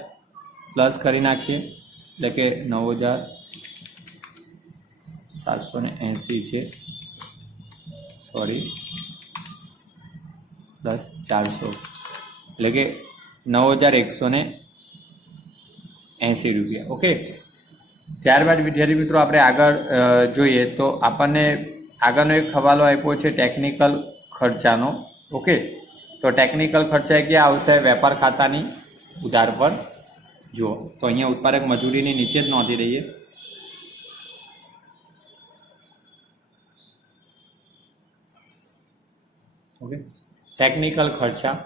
પ્લસ કરી નાખીએ એટલે કે 9,780 છે, સોરી, પ્લસ 400 એટલે કે 9,180 રૂપિયા. ઓકે. ત્યારબાદ વિદ્યાર્થી મિત્રો આપણે આગળ જોઈએ તો આપણને આગળનો એક હવાલો આપ્યો છે ટેકનિકલ ખર્ચાનો. ઓકે. તો ટેકનિકલ ખર્ચા ક્યાં આવશે? વેપાર ખાતાની ઉધાર પર. જુઓ, તો અહીંયા ઉત્પાદક મજૂરીની નીચે જ નોંધી દઈએ. ઓકે. ટેકનિકલ ખર્ચા.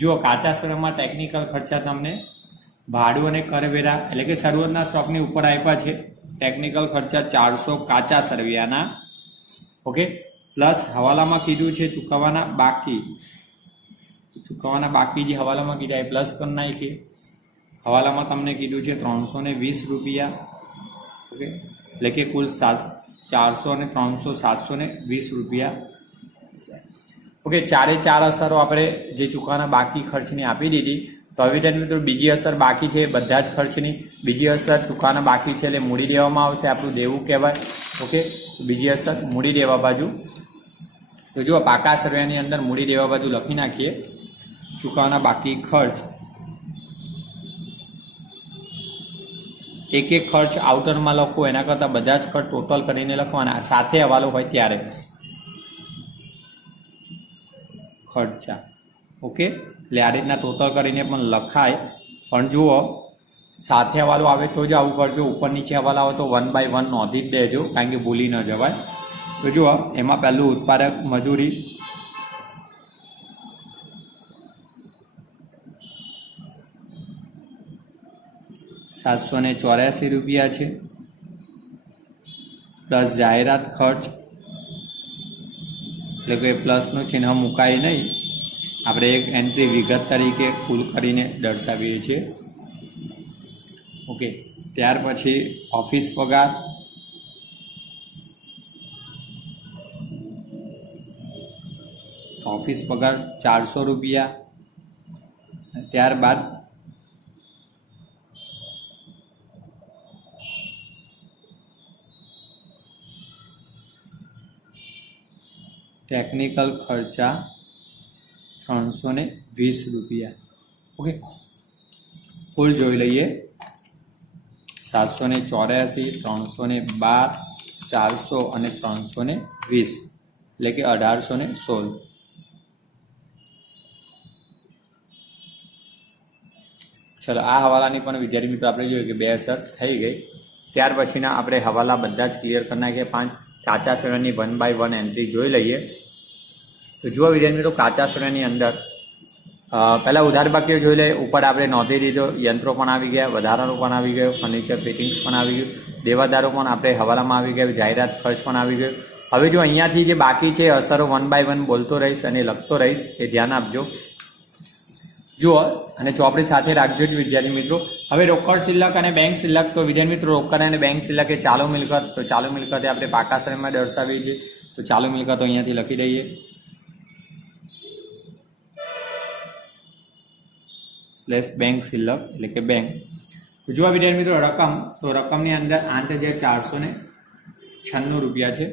જુઓ, કાચા સમયમાં ટેકનિકલ ખર્ચા તમને ભાડું અને કરવેરા એટલે કે શરૂઆતના સ્ટોકની ઉપર આપ્યા છે. ટેકનિકલ ખર્ચા 400 કાચા સરવૈયાના, ઓકે, પ્લસ હવાલામાં કીધું છે ચૂકવવાના બાકી, જે હવાલામાં કીધા એ પ્લસ કરી નાખીએ. હવાલામાં તમને કીધું છે 320 રૂપિયા. ઓકે, એટલે કે કુલ 400 અને 300 720 રૂપિયા. ઓકે, ચારે ચાર અસરો આપણે જે ચૂકવવાના બાકી ખર્ચની આપી દીધી. તો હવે વિદ્યાર્થી મિત્રો બીજી અસર બાકી છે બધા જ ખર્ચની. બીજી અસર ચૂકવવાના બાકી છે એટલે મૂડી દેવામાં આવશે, આપણું દેવું કહેવાય. ઓકે, બીજી અસર મૂડી દેવા બાજુ. તો જુઓ પાકા સર્વેની અંદર મૂડી દેવા બાજુ લખી નાખીએ ચૂકવવાના બાકી ખર્ચ. એક એક ખર્ચ આઉટરમાં લખો એના કરતાં બધા જ ખર્ચ ટોટલ કરીને લખવાના, સાથે હવાલો હોય ત્યારે ખર્ચા. ઓકે, એટલે આ રીતના ટોટલ કરીને પણ લખાય. પણ જુઓ સાથે હવાલો આવે તો જ આવું કરજો, ઉપર નીચે હવાલા આવે તો 1 by 1 નોંધી જ દેજો, કારણ કે ભૂલી ન જવાય. તો જુઓ એમાં પહેલું ઉત્પાદક મજૂરી, ₹784 છે, પ્લસ જાહેરાત ખર્ચ, એટલે કે પ્લસનું ચિહ્ન મુકાય નહીં, આપણે એક એન્ટ્રી વિગત તરીકે કુલ કરીને દર્શાવીએ છીએ. ઓકે, ત્યાર પછી ઓફિસ પગાર, ₹400. ત્યારબાદ ટેકનિકલ ખર્ચા ₹320. ઓકે, કુલ જોઈ લઈએ 784, 312, 400 અને 320, એટલે કે 1816. ચલો આ હવાલાની પણ વિદ્યાર્થી મિત્રો આપણે જોઈએ કે બે અસર થઈ ગઈ. ત્યાર પછીના આપણે હવાલા બધા જ ક્લિયર કરી નાખીએ. 5 કાચા સર્વેની 1 by 1 એન્ટ્રી જોઈ લઈએ. તો જુઓ વિદ્યાર્થી મિત્રો કાચા સર્વેની અંદર પહેલાં ઉધાર બાકીઓ જોઈ લઈએ. ઉપર આપણે નોંધી દીધો, યંત્રો પણ આવી ગયા, વધારાનું પણ આવી ગયું, ફર્નિચર ફિટિંગ્સ પણ આવી ગયું, દેવાદારો પણ આપણે હવાલામાં આવી ગયું, જાહેરાત ખર્ચ પણ આવી ગયું. હવે જો અહીંયાથી જે બાકી છે અસરો 1 by 1 બોલતો રહીશ અને લખતો રહીશ, એ ધ્યાન આપજો. જુઓ અને ચોપડી સાથે રાખજો જ વિદ્યાર્થી મિત્રો. હવે રોકડ શિલ્લક અને બેંક શિલ્લક. તો વિદ્યાર્થી મિત્રો રોકડ અને બેંક શિલ્લક એ ચાલુ મિલકત. તો ચાલુ મિલકત આપણે પાકા સર્વેમાં દર્શાવીએ છીએ. તો ચાલુ મિલકતો અહીંયાથી લખી દઈએ / બેંક શિલ્લક, એટલે કે બેંક. જુઓ વિદ્યાર્થી મિત્રો રકમ, તો રકમની અંદર 8,496 રૂપિયા છે.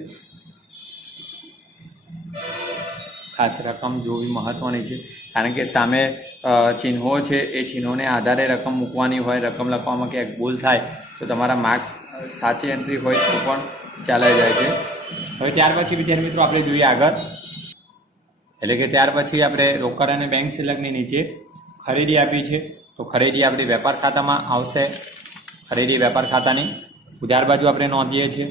ખાસ રકમ જોવી મહત્વની છે, કારણ કે સામે ચિહ્નો છે એ ચિહ્નોને આધારે રકમ મૂકવાની હોય. રકમ લખવામાં ક્યાંક ભૂલ થાય તો તમારા માર્ક્સ સાચી એન્ટ્રી હોય તો પણ ચાલી જાય છે. હવે ત્યાર પછી વિદ્યાર્થી મિત્રો આપણે જોઈએ આગળ, એટલે કે ત્યાર પછી આપણે રોકડ અને બેંક શિલ્લકની નીચે ખરીદી આપી છે. તો ખરીદી આપણી વેપાર ખાતામાં આવશે. ખરીદી વેપાર ખાતાની ઉધાર બાજુ આપણે નોંધીએ છીએ.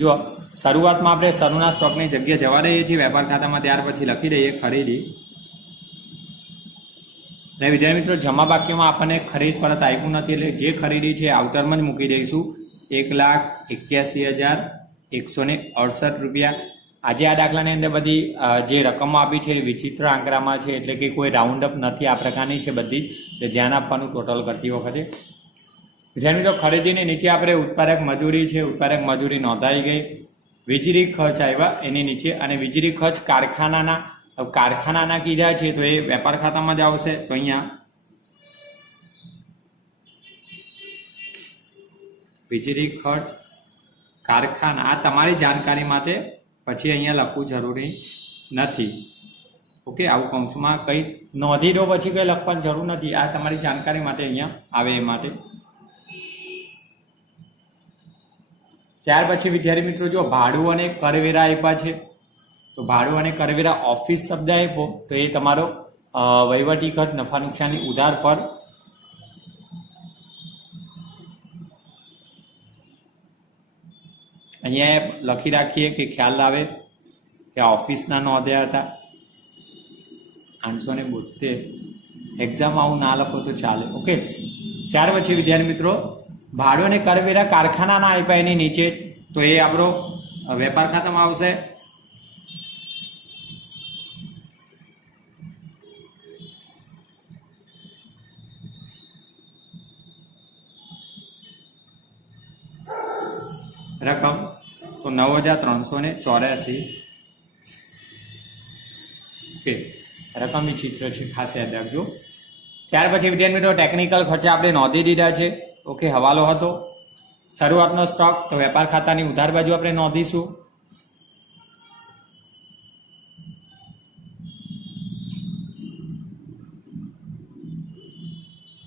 જુઓ શરૂઆતમાં આપણે શરૂના સ્ટોકની જગ્યાએ જવા દઈએ છીએ વેપાર ખાતામાં, ત્યાર પછી લખી દઈએ ખરીદી. અને વિદ્યાર્થી મિત્રો જમા બાકીમાં આપણને ખરીદ પરત આપ્યું નથી, એટલે જે ખરીદી છે આઉટરમાં જ મૂકી દઈશું. 1,81,168 રૂપિયા. આજે આ દાખલાની અંદર બધી જે રકમો આપી છે એ વિચિત્ર આંકડામાં છે, એટલે કે કોઈ રાઉન્ડ અપ નથી, આ પ્રકારની છે બધી. એટલે ધ્યાન આપવાનું ટોટલ કરતી વખતે. વિદ્યાર્થી મિત્રો ખરીદીની નીચે આપણે ઉત્પાદક મજૂરી છે, ઉત્પાદક મજૂરી નોંધાઈ ગઈ. વીજળી ખર્ચ આવ્યા એની નીચે, અને વીજળી ખર્ચ કારખાનાના કીધા છે તો એ વેપાર ખાતામાં જ આવશે. તો અહીંયા વીજળી ખર્ચ કારખાના, આ તમારી જાણકારી માટે પછી અહીંયા લખવું જરૂરી નથી. ઓકે, આવું કૌંસમાં કંઈ નોંધી દો, પછી કંઈ લખવાની જરૂર નથી. આ તમારી જાણકારી માટે અહીંયા આવે એ માટે. ત્યાર પછી વિદ્યાર્થી મિત્રો જો ભાડું અને કરવેરા આપ્યા છે. તો ભાડું અને કરવેરા ઓફિસ શબ્દ આપ્યો તો એ તમારો વહીવટી ખર્ચ, નફા નુકસાની ઉધાર પર. અહીંયા લખી રાખીએ કે ખ્યાલ આવે કે ઓફિસના નોંધ્યા હતા 872. એક્ઝામ આવું ના લખો તો ચાલે. ઓકે, ત્યાર પછી વિદ્યાર્થી મિત્રો ભાડું અને કરવેરા કારખાનાના આપ્યા એની નીચે, તો એ આપણો વેપાર ખાતામાં આવશે રકમ તો 9384. ઓકે, રકમ વિચિત્ર છે, ખાસ યાદ રાખજો. ત્યાર પછી વિદ્યાર્થી મિત્રો ટેકનિકલ ખર્ચા આપણે નોંધી દીધા છે. ઓકે, હવાલો હતો શરૂઆતનો સ્ટોક, તો વેપાર ખાતાની ઉધાર બાજુ આપણે નોંધીશું.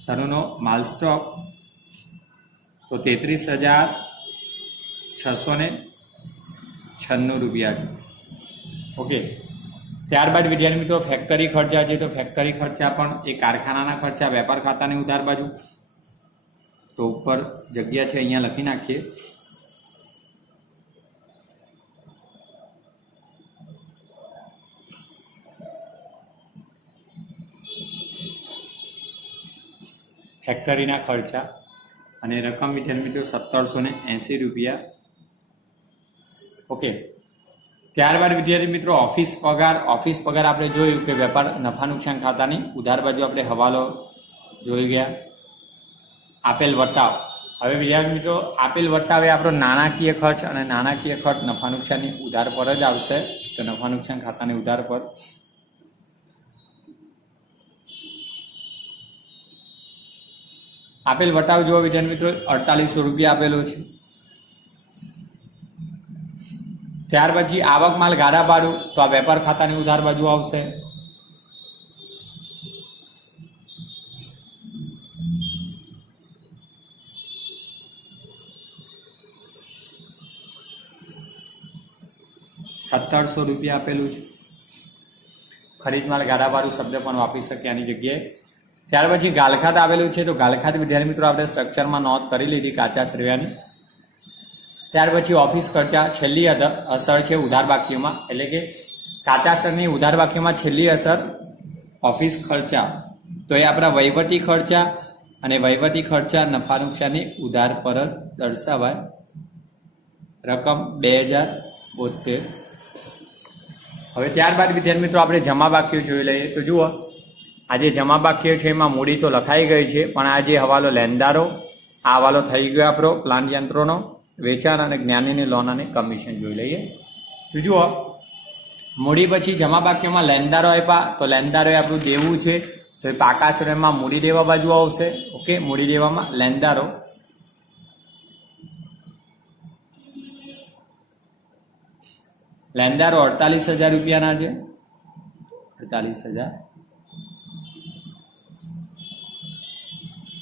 શરૂનો માલ સ્ટોક તો 33,696 રૂપિયા છે. ઓકે, ત્યારબાદ વિદ્યાર્થી મિત્રો ફેક્ટરી ખર્ચા છે, તો ફેક્ટરી ખર્ચા પણ એ કારખાનાના ખર્ચા વેપાર ખાતાની ઉધાર બાજુ. તો ઉપર જગ્યા છે અહીંયા લખી નાખીએ. ફેક્ટરીના ખર્ચા અને રકમ વિદ્યાર્થી મિત્રો 1780 રૂપિયા. ઓકે, ત્યારબાદ વિદ્યાર્થી મિત્રો ઓફિસ પગાર. ઓફિસ પગાર આપણે જોયું કે વેપાર નફા નુકસાન ખાતાની ઉધાર બાજુ આપણે હવાલો જોઈ ગયા. આપેલ વટાવ, હવે વિદ્યાર્થી મિત્રો આપેલ વટાવ એ આપણો નાણાકીય ખર્ચ, અને નાણાકીય ખર્ચ નફા નુકસાનની ઉધાર પર જ આવશે. તો નફા નુકસાન ખાતાની ઉધાર પર આપેલ વટાવ જો વિદ્યાર્થી મિત્રો 4800 રૂપિયા આપેલો છે. ત્યાર પછી આવક માલ ગાડા ભાડું, તો આ વેપાર ખાતાની ઉધાર બાજુ આવશે. ₹1700 આપેલું છે. ખરીદ માલ ગાડા ભાડું શબ્દ પણ વાપરી શકીએ આની જગ્યાએ. ત્યાર પછી ગાલખાત આવેલું છે, તો ગાલખાત વિદ્યાર્થી મિત્રો આપણે સ્ટ્રક્ચરમાં નોંધ કરી લીધી કાચા શ્રેયાની. ત્યાર પછી ઓફિસ ખર્ચા, છેલ્લી અસર છે ઉધાર બાકીઓમાં, એટલે કે કાચા શરની ઉધાર બાકીઓમાં છેલ્લી અસર ઓફિસ ખર્ચા, તો એ આપણા વહીવટી ખર્ચા, અને વહીવટી ખર્ચા નફા નુકસાનની ઉધાર પર જ દર્શાવાય. રકમ 2072. હવે ત્યારબાદ વિદ્યાર્થી મિત્રો આપણે જમા બાકીઓ જોઈ લઈએ. તો જુઓ, આ જે જમા બાકીઓ છે એમાં મૂડી તો લખાઈ ગઈ છે, પણ આ જે હવાલો લેણદારો, આ હવાલો થઈ ગયો આપણો પ્લાન્ટ યંત્રોનો, વેચાણ અને જ્ઞાનીની લોન અને કમિશન જોઈ લઈએ. તો જુઓ, મૂડી પછી જમા બાકીઓમાં લેણદારો આપ્યા, તો લેણદારો આપણું દેવું છે, તો એ પાકા શ્રેણીમાં મૂડી દેવા બાજુ આવશે. ઓકે, મૂડી દેવામાં લેણદારો. લેણદારો 48,000 રૂપિયાના છે. 48,000.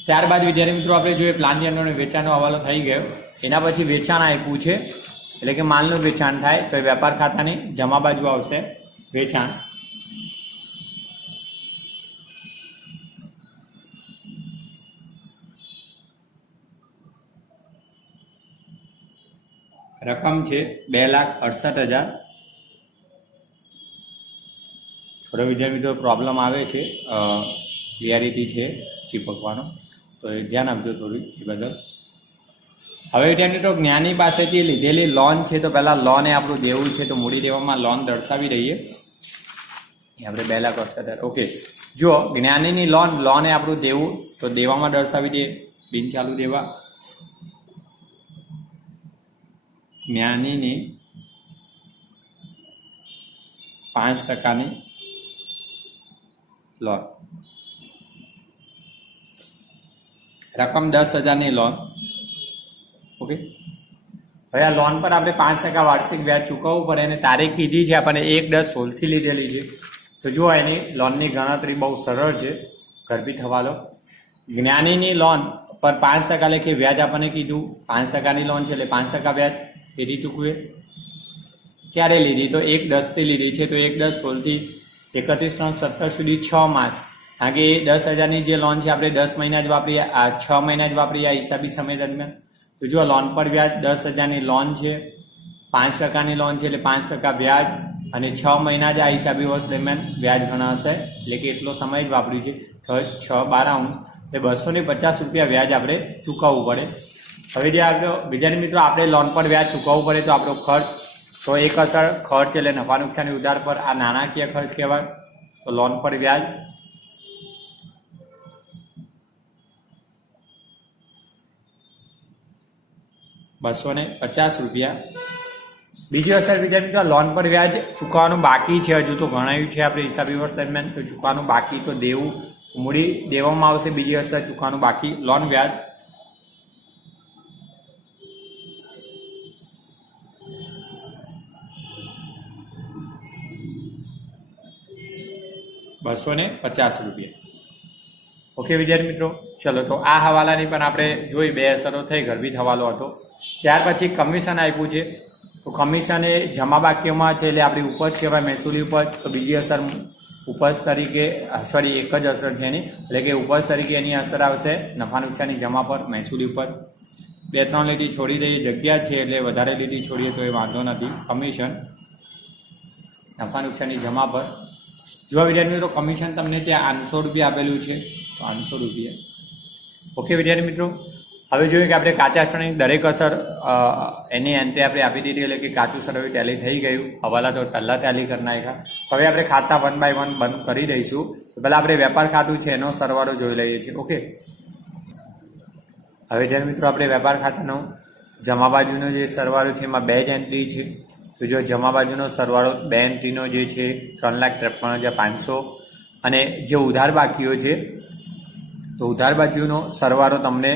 ત્યારબાદ વિદ્યાર્થી મિત્રો આપણે જોઈએ પ્લાન્ટ યંત્રોને વેચાણનો હવાલો થઈ ગયો, એના પછી વેચાણ આપ્યું છે, એટલે કે માલનું વેચાણ થાય, તો એ વેપાર ખાતાની જમા બાજુ આવશે વેચાણ. રકમ છે 2,68,000. થોડો વિદ્યાર્થી મિત્રો પ્રોબ્લેમ આવે છે, ક્લિયરિટી છે ચીપકવાનો, તો એ ધ્યાન આપજો થોડું એ બદલ. હવે વિદ્યાર્થી મિત્રો જ્ઞાની પાસેથી લીધેલી લોન છે, તો પહેલાં લોન એ આપણું દેવું છે, તો મૂડી દેવામાં લોન દર્શાવી દઈએ. આપણે 2,68,000. ઓકે, જો જ્ઞાનીની લોન એ આપણું દેવું, તો દેવામાં દર્શાવી દઈએ બિનચાલુ દેવા. જ્ઞાનીની 5% લોન. રકમ 10,000ની લોન. ઓકે, હવે આ લોન પર આપણે 5% વાર્ષિક વ્યાજ ચૂકવવું પડે, અને તારીખ કીધી છે આપણને 1/10/16 લીધેલી છે. તો જુઓ, એની લોનની ગણતરી બહુ સરળ છે, ગર્ભિત હવાલો. જ્ઞાનીની લોન પર 5% લેખે વ્યાજ આપણને કીધું, 5%ની લોન છે એટલે 5% વ્યાજ પેઢી ચૂકવે. ક્યારે લીધી? તો 1/10થી લીધી છે, તો 1/10/16 થી 31/3/17 સુધી 6 માસ. કારણ કે 10,000ની જે લોન છે આપણે 10 મહિના જ વાપરીએ, આ 6 મહિના જ વાપરીએ આ હિસાબી સમય દરમિયાન. તો જો લોન પર વ્યાજ 10,000ની લોન છે, 5%ની લોન છે એટલે 5% વ્યાજ, અને 6 મહિના જ આ હિસાબી વર્ષ દરમિયાન વ્યાજ ગણાશે, એટલે કે એટલો સમય જ વાપર્યું છે. 6 12 એટલે 250 રૂપિયા વ્યાજ આપણે ચૂકવવું પડે. હવે જે વિદ્યાર્થી મિત્રો આપણે લોન પર વ્યાજ ચૂકવવું પડે તો આપણો ખર્ચ, તો એક અસર ખર્ચ એટલે નફા નુકસાની ઉધાર પર આ નાણાકીય ખર્ચ કહેવાય. તો લોન પર વ્યાજ ₹250. બીજી અસર વિદ્યાર્થી મિત્રો લોન પર વ્યાજ ચૂકવવાનું બાકી છે, હજુ તો ગણાયું છે આપણે હિસાબી વર્ષ દરમિયાન, તો ચૂકવવાનું બાકી તો દેવું મૂડી દેવામાં આવશે. બીજી અસર ચૂકવવાનું બાકી લોન વ્યાજ ₹250. ઓકે વિદ્યાર્થી મિત્રો, ચલો તો આ હવાલાની પણ આપણે જોઈ, બે અસરો થઈ, ગર્ભિત હવાલો હતો. ત્યાર પછી કમિશન આપ્યું છે, તો કમિશન એ જમા બાકીઓમાં છે એટલે આપણી ઉપજ કહેવાય, મહેસૂલી ઉપજ. તો બીજી અસર ઉપજ તરીકે, સોરી એક જ અસર છે એની, એટલે કે ઉપજ તરીકે એની અસર આવશે નફા નુકસાની જમા પર, મહેસૂલી ઉપજ. 2-3 લીટી છોડી દઈએ, જગ્યા છે એટલે વધારે લીટી છોડીએ તો એ વાંધો નથી. કમિશન નફા નુકસાની જમા પર. જો વિદ્યાર્થી મિત્રો કમિશન તમને ત્યાં ₹800 આપેલું છે, તો ₹800. ઓકે વિદ્યાર્થી મિત્રો, હવે જોઈએ કે આપણે કાચા શ્રેણી દરેક અસર એની એન્ટ્રી આપણે આપી દીધી, એટલે કે કાચું સરળ ટેલી થઈ ગયું. હવાલા તો પહેલાં ટેલી કરી નાખ્યા. હવે આપણે ખાતા 1 by 1 બંધ કરી દઈશું. પહેલાં આપણે વેપાર ખાતું છે એનો સરવાળો જોઈ લઈએ છીએ. ઓકે, હવે જ્યારે મિત્રો આપણે વેપાર ખાતાનો જમા બાજુનો જે સરવાળો છે એમાં 2 જ એન્ટ્રી છે. તો જો જમા બાજુનો સરવાળો 2 એન્ટ્રીનો જે છે 3,53,500, અને જે ઉધાર બાકીઓ છે તો ઉધાર બાજુનો સરવાળો તમને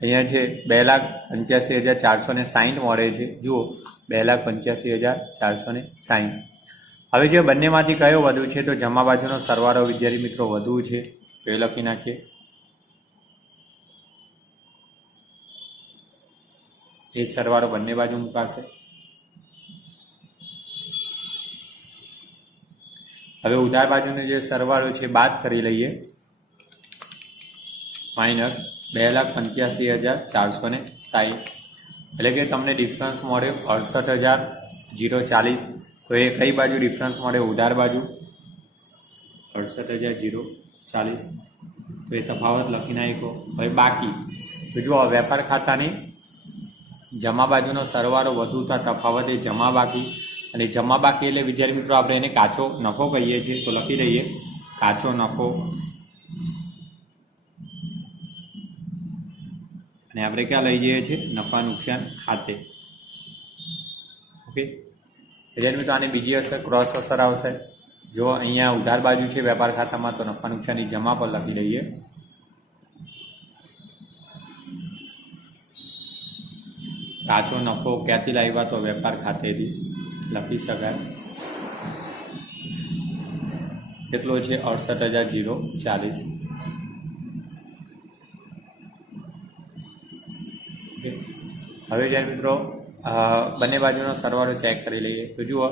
અહીંયા છે 2,85,460 મળે છે. જુઓ 2,85,460. હવે જે બંનેમાંથી કયો વધુ છે, તો જમા બાજુનો સરવાળો વિદ્યાર્થી મિત્રો વધુ છે, તો એ લખી નાખીએ. એ સરવાળો બંને બાજુ મુકાશે. હવે ઉધાર બાજુનો જે સરવાળો છે બાદ કરી લઈએ, માઇનસ 2,85,460, એટલે કે તમને ડિફરન્સ મળે 68,040. તો એ કઈ બાજુ ડિફરન્સ મળે? ઉધાર બાજુ 68,040. તો એ તફાવત લખી નાખો. હવે બાકી તો જુઓ, વેપાર ખાતાની જમા બાજુનો સરવાળો વધુ તો તફાવત એ જમા બાકી, અને જમા બાકી એટલે વિદ્યાર્થી મિત્રો આપણે એને કાચો નફો કહીએ છીએ. તો લખી દઈએ કાચો નફો, અને આપણે ક્યાં લઈ જઈએ છીએ? નફા નુકસાન ખાતે. ઓકે વિદ્યાર્થી મિત્રો, આની બીજી અસર ક્રોસ અસર આવશે. જો અહીંયા ઉધાર બાજુ છે વેપાર ખાતામાં, તો નફા નુકસાની જમા પર લખી દઈએ. કાચો નફો ક્યાંથી લાવ્યા? તો વેપાર ખાતેથી લખી શકાય. કેટલો છે? 68,040. હવે જ્યારે મિત્રો બંને બાજુનો સરવાળો ચેક કરી લઈએ. તો જુઓ,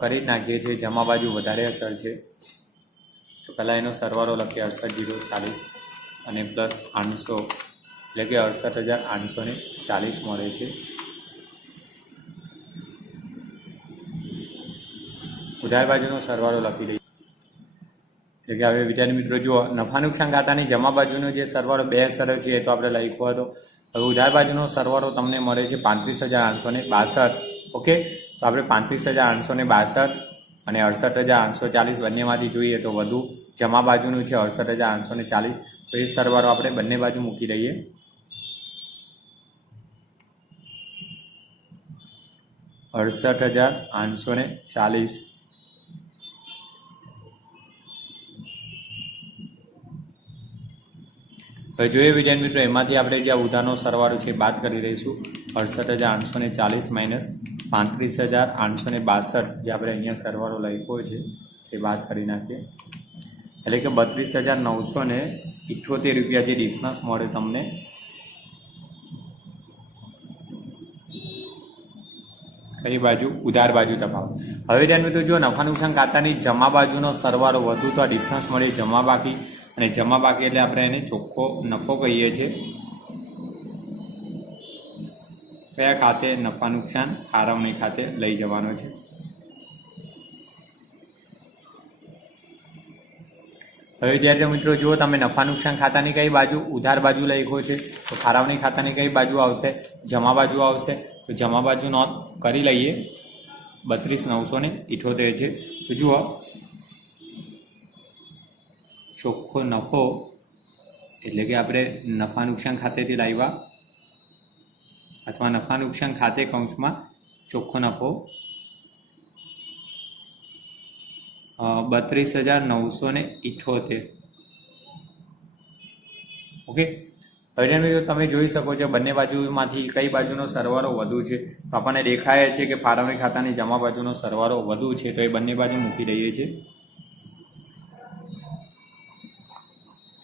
કરી જ નાખીએ છીએ. જમા બાજુ વધારે અસર છે, તો પહેલાં એનો સરવાળો લખીએ 68,040 અને પ્લસ 800, એટલે કે 68,840 મળે છે. ઉધાર બાજુનો સરવાળો લખી દઈએ. એટલે કે હવે વિદ્યાર્થી મિત્રો જુઓ, નફા નુકસાન ખાતાની જમા બાજુનો જે સરવાળો 2 અસરો છે એ તો આપણે લખ્યો હતો. હવે ઉધાર બાજુનો સરવાળો તમને મળે છે 35,862. ઓકે, તો આપણે 35,862 અને 68,840 બંનેમાંથી જોઈએ તો વધુ જમા બાજુનું છે 68,840. તો એ સરવાળો આપણે બંને બાજુ મૂકી દઈએ. ₹68,840. હવે જોઈએ વિદ્યાર્થી મિત્રો, એમાંથી આપણે જે ઉધારનો સરવાળો છે બાદ કરી દઈશું. 68,840 માઇનસ 35,862 જે આપણે અહીંયા સરવાળો લખ્યો છે તે બાદ કરી નાખીએ. એટલે કે 32,978 જે ડિફરન્સ મળે તમને. કઈ બાજુ? ઉધાર બાજુ તફાવત. હવે ધ્યાન મિત્રો, જો નફા નુકસાન ખાતાની જમા બાજુનો સરવાળો વધુ તો આ ડિફરન્સ મળે જમા બાકી, અને જમા બાકી એટલે આપણે એને ચોખ્ખો નફો કહીએ છીએ. કયા ખાતે? નફા નુકસાન ફાળવણી ખાતે લઈ જવાનો છે. હવે વિદ્યાર્થી મિત્રો જુઓ, તમે નફા નુકસાન ખાતાની કઈ બાજુ ઉધાર બાજુ લખ્યો છે, તો ફાળવણી ખાતાની કઈ બાજુ આવશે? જમા બાજુ આવશે. તો જમા બાજુ નોંધ કરી લઈએ. 32,978 છે. તો જુઓ, ચોખ્ખો નફો એટલે કે આપણે નફા નુકસાન ખાતેથી લાવ્યા, અથવા નફા નુકસાન ખાતે કૌંસમાં ચોખ્ખો નફો 32,978. ઓકે. હવે મિત્રો તમે જોઈ શકો છો બંને બાજુમાંથી કઈ બાજુનો સરવાળો વધુ છે. તો આપણને દેખાય છે કે ફાળવણી ખાતાની જમા બાજુનો સરવાળો વધુ છે, તો એ બંને બાજુ મૂકી દઈએ છીએ.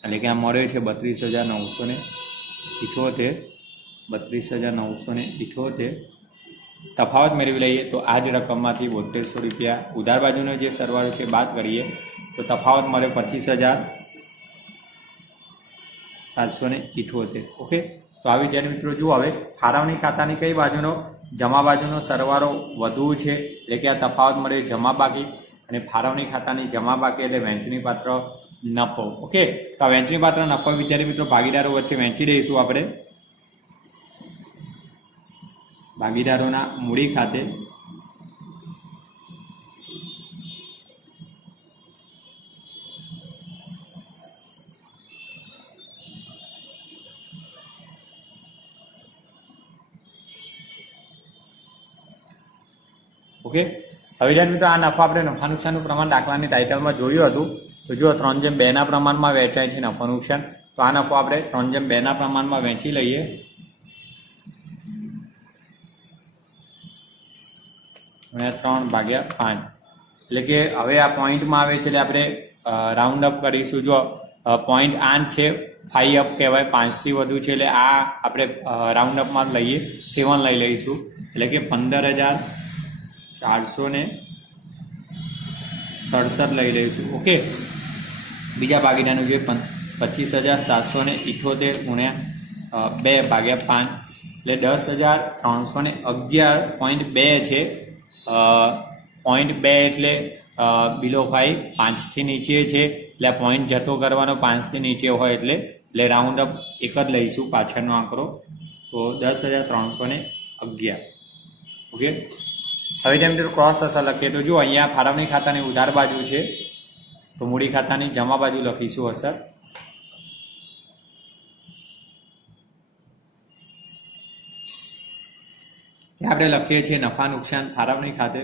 એટલે કે આ મળ્યો છે 32,978. 32,978. તફાવત મેળવી લઈએ તો આ જ રકમમાંથી 7200 રૂપિયા ઉધાર બાજુનો જે સરવાળો છે બાદ કરીએ તો તફાવત મળે 25,778. ઓકે. તો આ વિદ્યાર્થી મિત્રો જુઓ, હવે ફાળવણી ખાતાની કઈ બાજુનો જમા બાજુનો સરવાળો વધુ છે, એટલે કે આ તફાવત મળે જમા બાકી, અને ફાળવણી ખાતાની જમા બાકી એટલે વહેંચણી પાત્ર નફો. ઓકે. તો આ વહેંચણી પાત્ર નફો વિદ્યાર્થી મિત્રો ભાગીદારો વચ્ચે વહેંચી દઈશું આપણે ભાગીદારોના મૂડી ખાતે. ઓકે. હવે વિદ્યાર્થી મિત્રો આ નફો આપણે નફા નુકસાનનું પ્રમાણ દાખલાની ટાઇટલમાં જોયું હતું. તો જો 3/2 પ્રમાણમાં વહેંચાય છે નફા નુકસાન, તો આ નફો આપણે 3/2 પ્રમાણમાં વહેંચી લઈએ. અને 3/5 એટલે કે હવે આ પોઈન્ટમાં આવે છે એટલે આપણે રાઉન્ડ અપ કરીશું. જો 0.8 છે, 5 અપ કહેવાય, 5 થી વધુ છે એટલે આ આપણે રાઉન્ડ અપમાં લઈએ, 7 લઈ લઈશું. એટલે કે 15,467 લઈ લઈશું. ઓકે. બીજા ભાગીદારનું જોઈએ 25,778 ગુણ્યા 2/5 એટલે 10,311.2 છે. 0.2 એટલે બિલો 5, 5થી નીચે છે એટલે પોઈન્ટ જતો કરવાનો 5થી નીચે હોય એટલે રાઉન્ડ અપ એક જ લઈશું પાછળનો આંકડો. તો 10,311. ઓકે. હવે તેમ મિત્રો ક્રોસ અસર લખીએ તો જો અહીંયા ફાળવણી ખાતાની ઉધાર બાજુ છે, તો મૂડી ખાતાની જમા બાજુ લખીશું અસર. ત્યાં આપણે લખીએ છીએ નફા નુકસાન ફાળવણી ખાતે.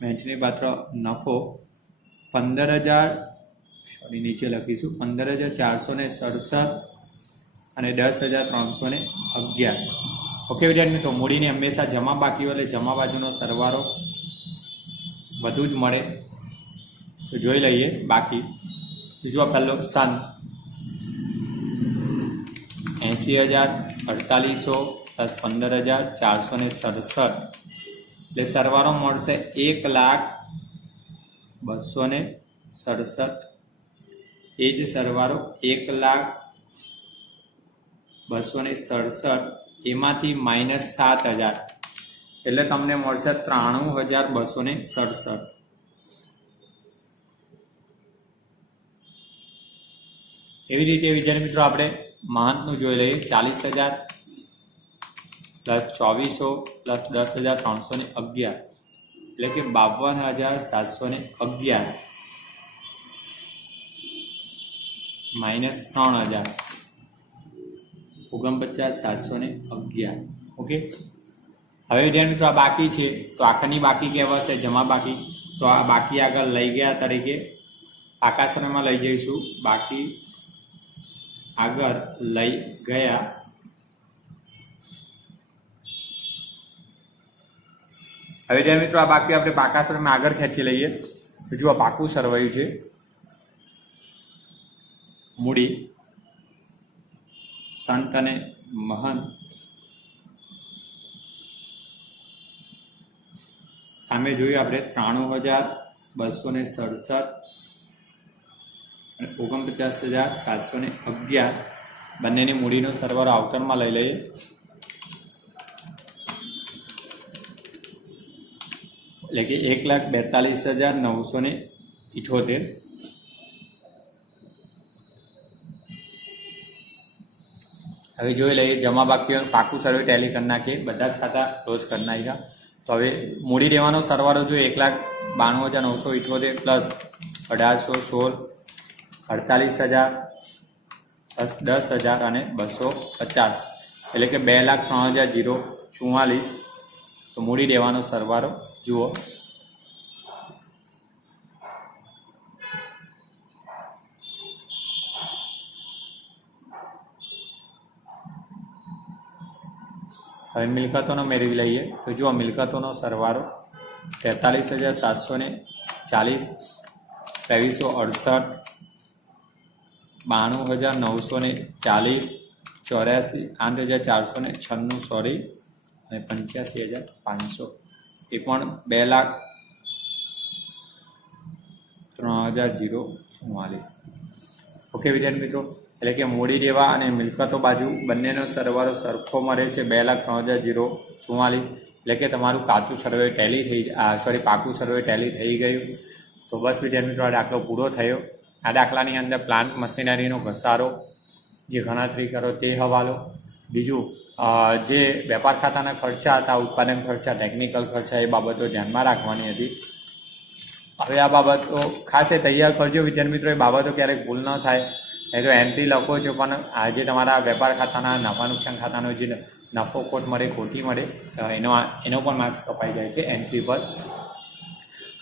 વહેંચણી પાત્ર નફો 15,000 નીચે લખીશું 15,467 અને 10,311. ઓકે વિદ્યાર્થી મિત્રો, મૂડીની હંમેશા જમા બાકી હોય એટલે જમા બાજુનો સરવાળો વધુ જ મળે. તો જોઈ લઈએ બાકી. જો પહેલો સન 80,048 પ્લસ 15,467 એટલે સરવાળો મળશે 1,02,67. એ જ સરવાળો 1,02,67 એમાંથી -7,000 એટલે તમને મળશે 93,267. એવી રીતે વિદ્યાર્થી મિત્રો આપણે મહંતનું જોઈ લઈએ. 40,000 પ્લસ 2400 પ્લસ 10,311 એટલે કે 52,711 માઇનસ 3,000 49,711. ઓકે. હવે વિદ્યાર્થી મિત્રો આ બાકી છે, તો આખરની બાકી કહેવાશે જમા બાકી. તો આ બાકી આગળ લઈ ગયા તરીકે પાકા સમયમાં લઈ જઈશું. બાકી આગળ લઈ ગયા. હવે ત્યાં મિત્રો આ બાકી આપણે પાકા સમયમાં આગળ ખેંચી લઈએ. જો આ પાકું સરવાયું છે મૂડી સંત અને મહંત સામે જોઈએ આપણે 93,267 અને 49,711 બંનેની મૂડીનો સરવાળો આઉટરમાં લઈ લઈએ. એટલે કે 1,42,978. હવે જોઈ લઈએ જમા બાકી પાકું સર્વે ટેલી કરી નાખીએ, બધા જ ખાતા ક્લોઝ કરી નાખ્યા. તો હવે મૂડી દેવાનો સરવાળો જોઈએ 1,92,978 પ્લસ 1,816, 48,000 પ્લસ 10,000 અને 250, એટલે કે 2,03,044. તો મૂડી દેવાનો સરવાળો જુઓ. હવે મિલકતોનો મેળવી લઈએ. તો જુઓ મિલકતોનો સરવાળો 43,740, 2,268, 92,940, 84, 8,496 સોરી અને 85,500. એ પણ 2,03,044. ઓકે વિદ્યાર્થી મિત્રો, એટલે કે મૂડી દેવા અને મિલકતો બાજુ બંનેનો સરવાળો સરખો મળે છે 2,03,044. એટલે કે તમારું કાચું સર્વે ટેલી થઈ પાકું સર્વે ટેલી થઈ ગયું. તો બસ વિદ્યાર્થી મિત્રો આ દાખલો પૂરો થયો. આ દાખલાની અંદર પ્લાન્ટ મશીનરીનો ઘસારો, જે ગણતરી કરો તે હવાલો, બીજું જે વેપાર ખાતાના ખર્ચા હતા, ઉત્પાદન ખર્ચા, ટેકનિકલ ખર્ચા, એ બાબતો ધ્યાનમાં રાખવાની હતી. હવે આ બાબતો ખાસ એ તૈયાર કરજો વિદ્યાર્થી મિત્રો, એ બાબતો ક્યારેક ભૂલ ન થાય. એ તો એન્ટ્રી લખો છો પણ આજે તમારા વેપાર ખાતાના નફા નુકસાન ખાતાનો જે નફો ખોટ મળે, ખોટી મળે, એનો પણ માર્ક્સ કપાઈ જાય છે એન્ટ્રી પર.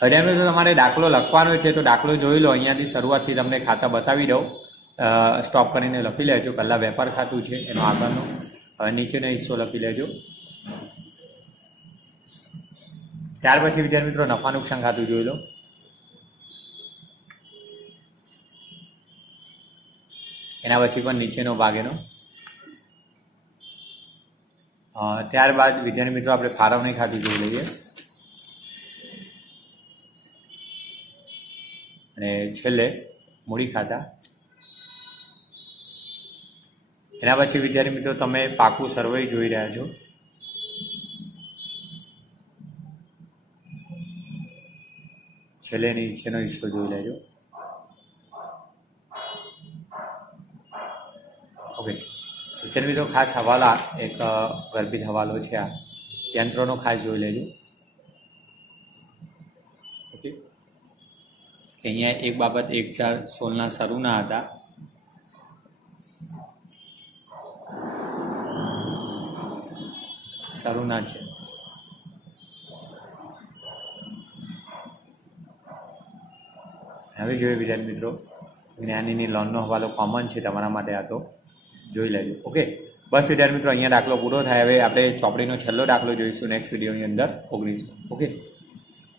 હવે મિત્રો તમારે દાખલો લખવાનો છે, તો દાખલો જોઈ લો. અહીંયાથી શરૂઆતથી તમને ખાતા બતાવી દઉં. સ્ટોપ કરીને લખી લેજો. પહેલાં વેપાર ખાતું છે, એનો આગળનો નીચેનો હિસ્સો લખી લેજો. ત્યાર પછી વિદ્યાર્થી મિત્રો નફા નુકસાન ખાતું જોઈ લો. એના પછી પણ નીચેનો ભાગ એનો. ત્યારબાદ વિદ્યાર્થી મિત્રો આપણે ફાળવણી ખાતું જોઈ લઈએ. અને છેલ્લે મૂડી ખાતા. એના પછી વિદ્યાર્થી મિત્રો તમે પાકું સર્વે જોઈ રહ્યા છો. છેલ્લે નીચેનો હિસ્સો જોઈ લેજો. ઓકે, શિક્ષણ મિત્રો ખાસ હવાલા એક ગર્ભિત હવાલો છે. આ યંત્રોનો ખાસ જોઈ લેજો. ઓકે, અહીંયા એક બાબત 1/4/16 શરૂના હતા. શરૂના છે. હવે જોઈએ વિદ્યાર્થી મિત્રો જ્ઞાનીની લોનનો હવાલો કોમન છે તમારા માટે, આ તો જોઈ લેજો. ઓકે, બસ વિદ્યાર્થી મિત્રો અહીંયા દાખલો પૂરો થાય. હવે આપણે ચોપડીનો છેલ્લો દાખલો જોઈશું નેક્સ્ટ વિડીયોની અંદર 19. ઓકે.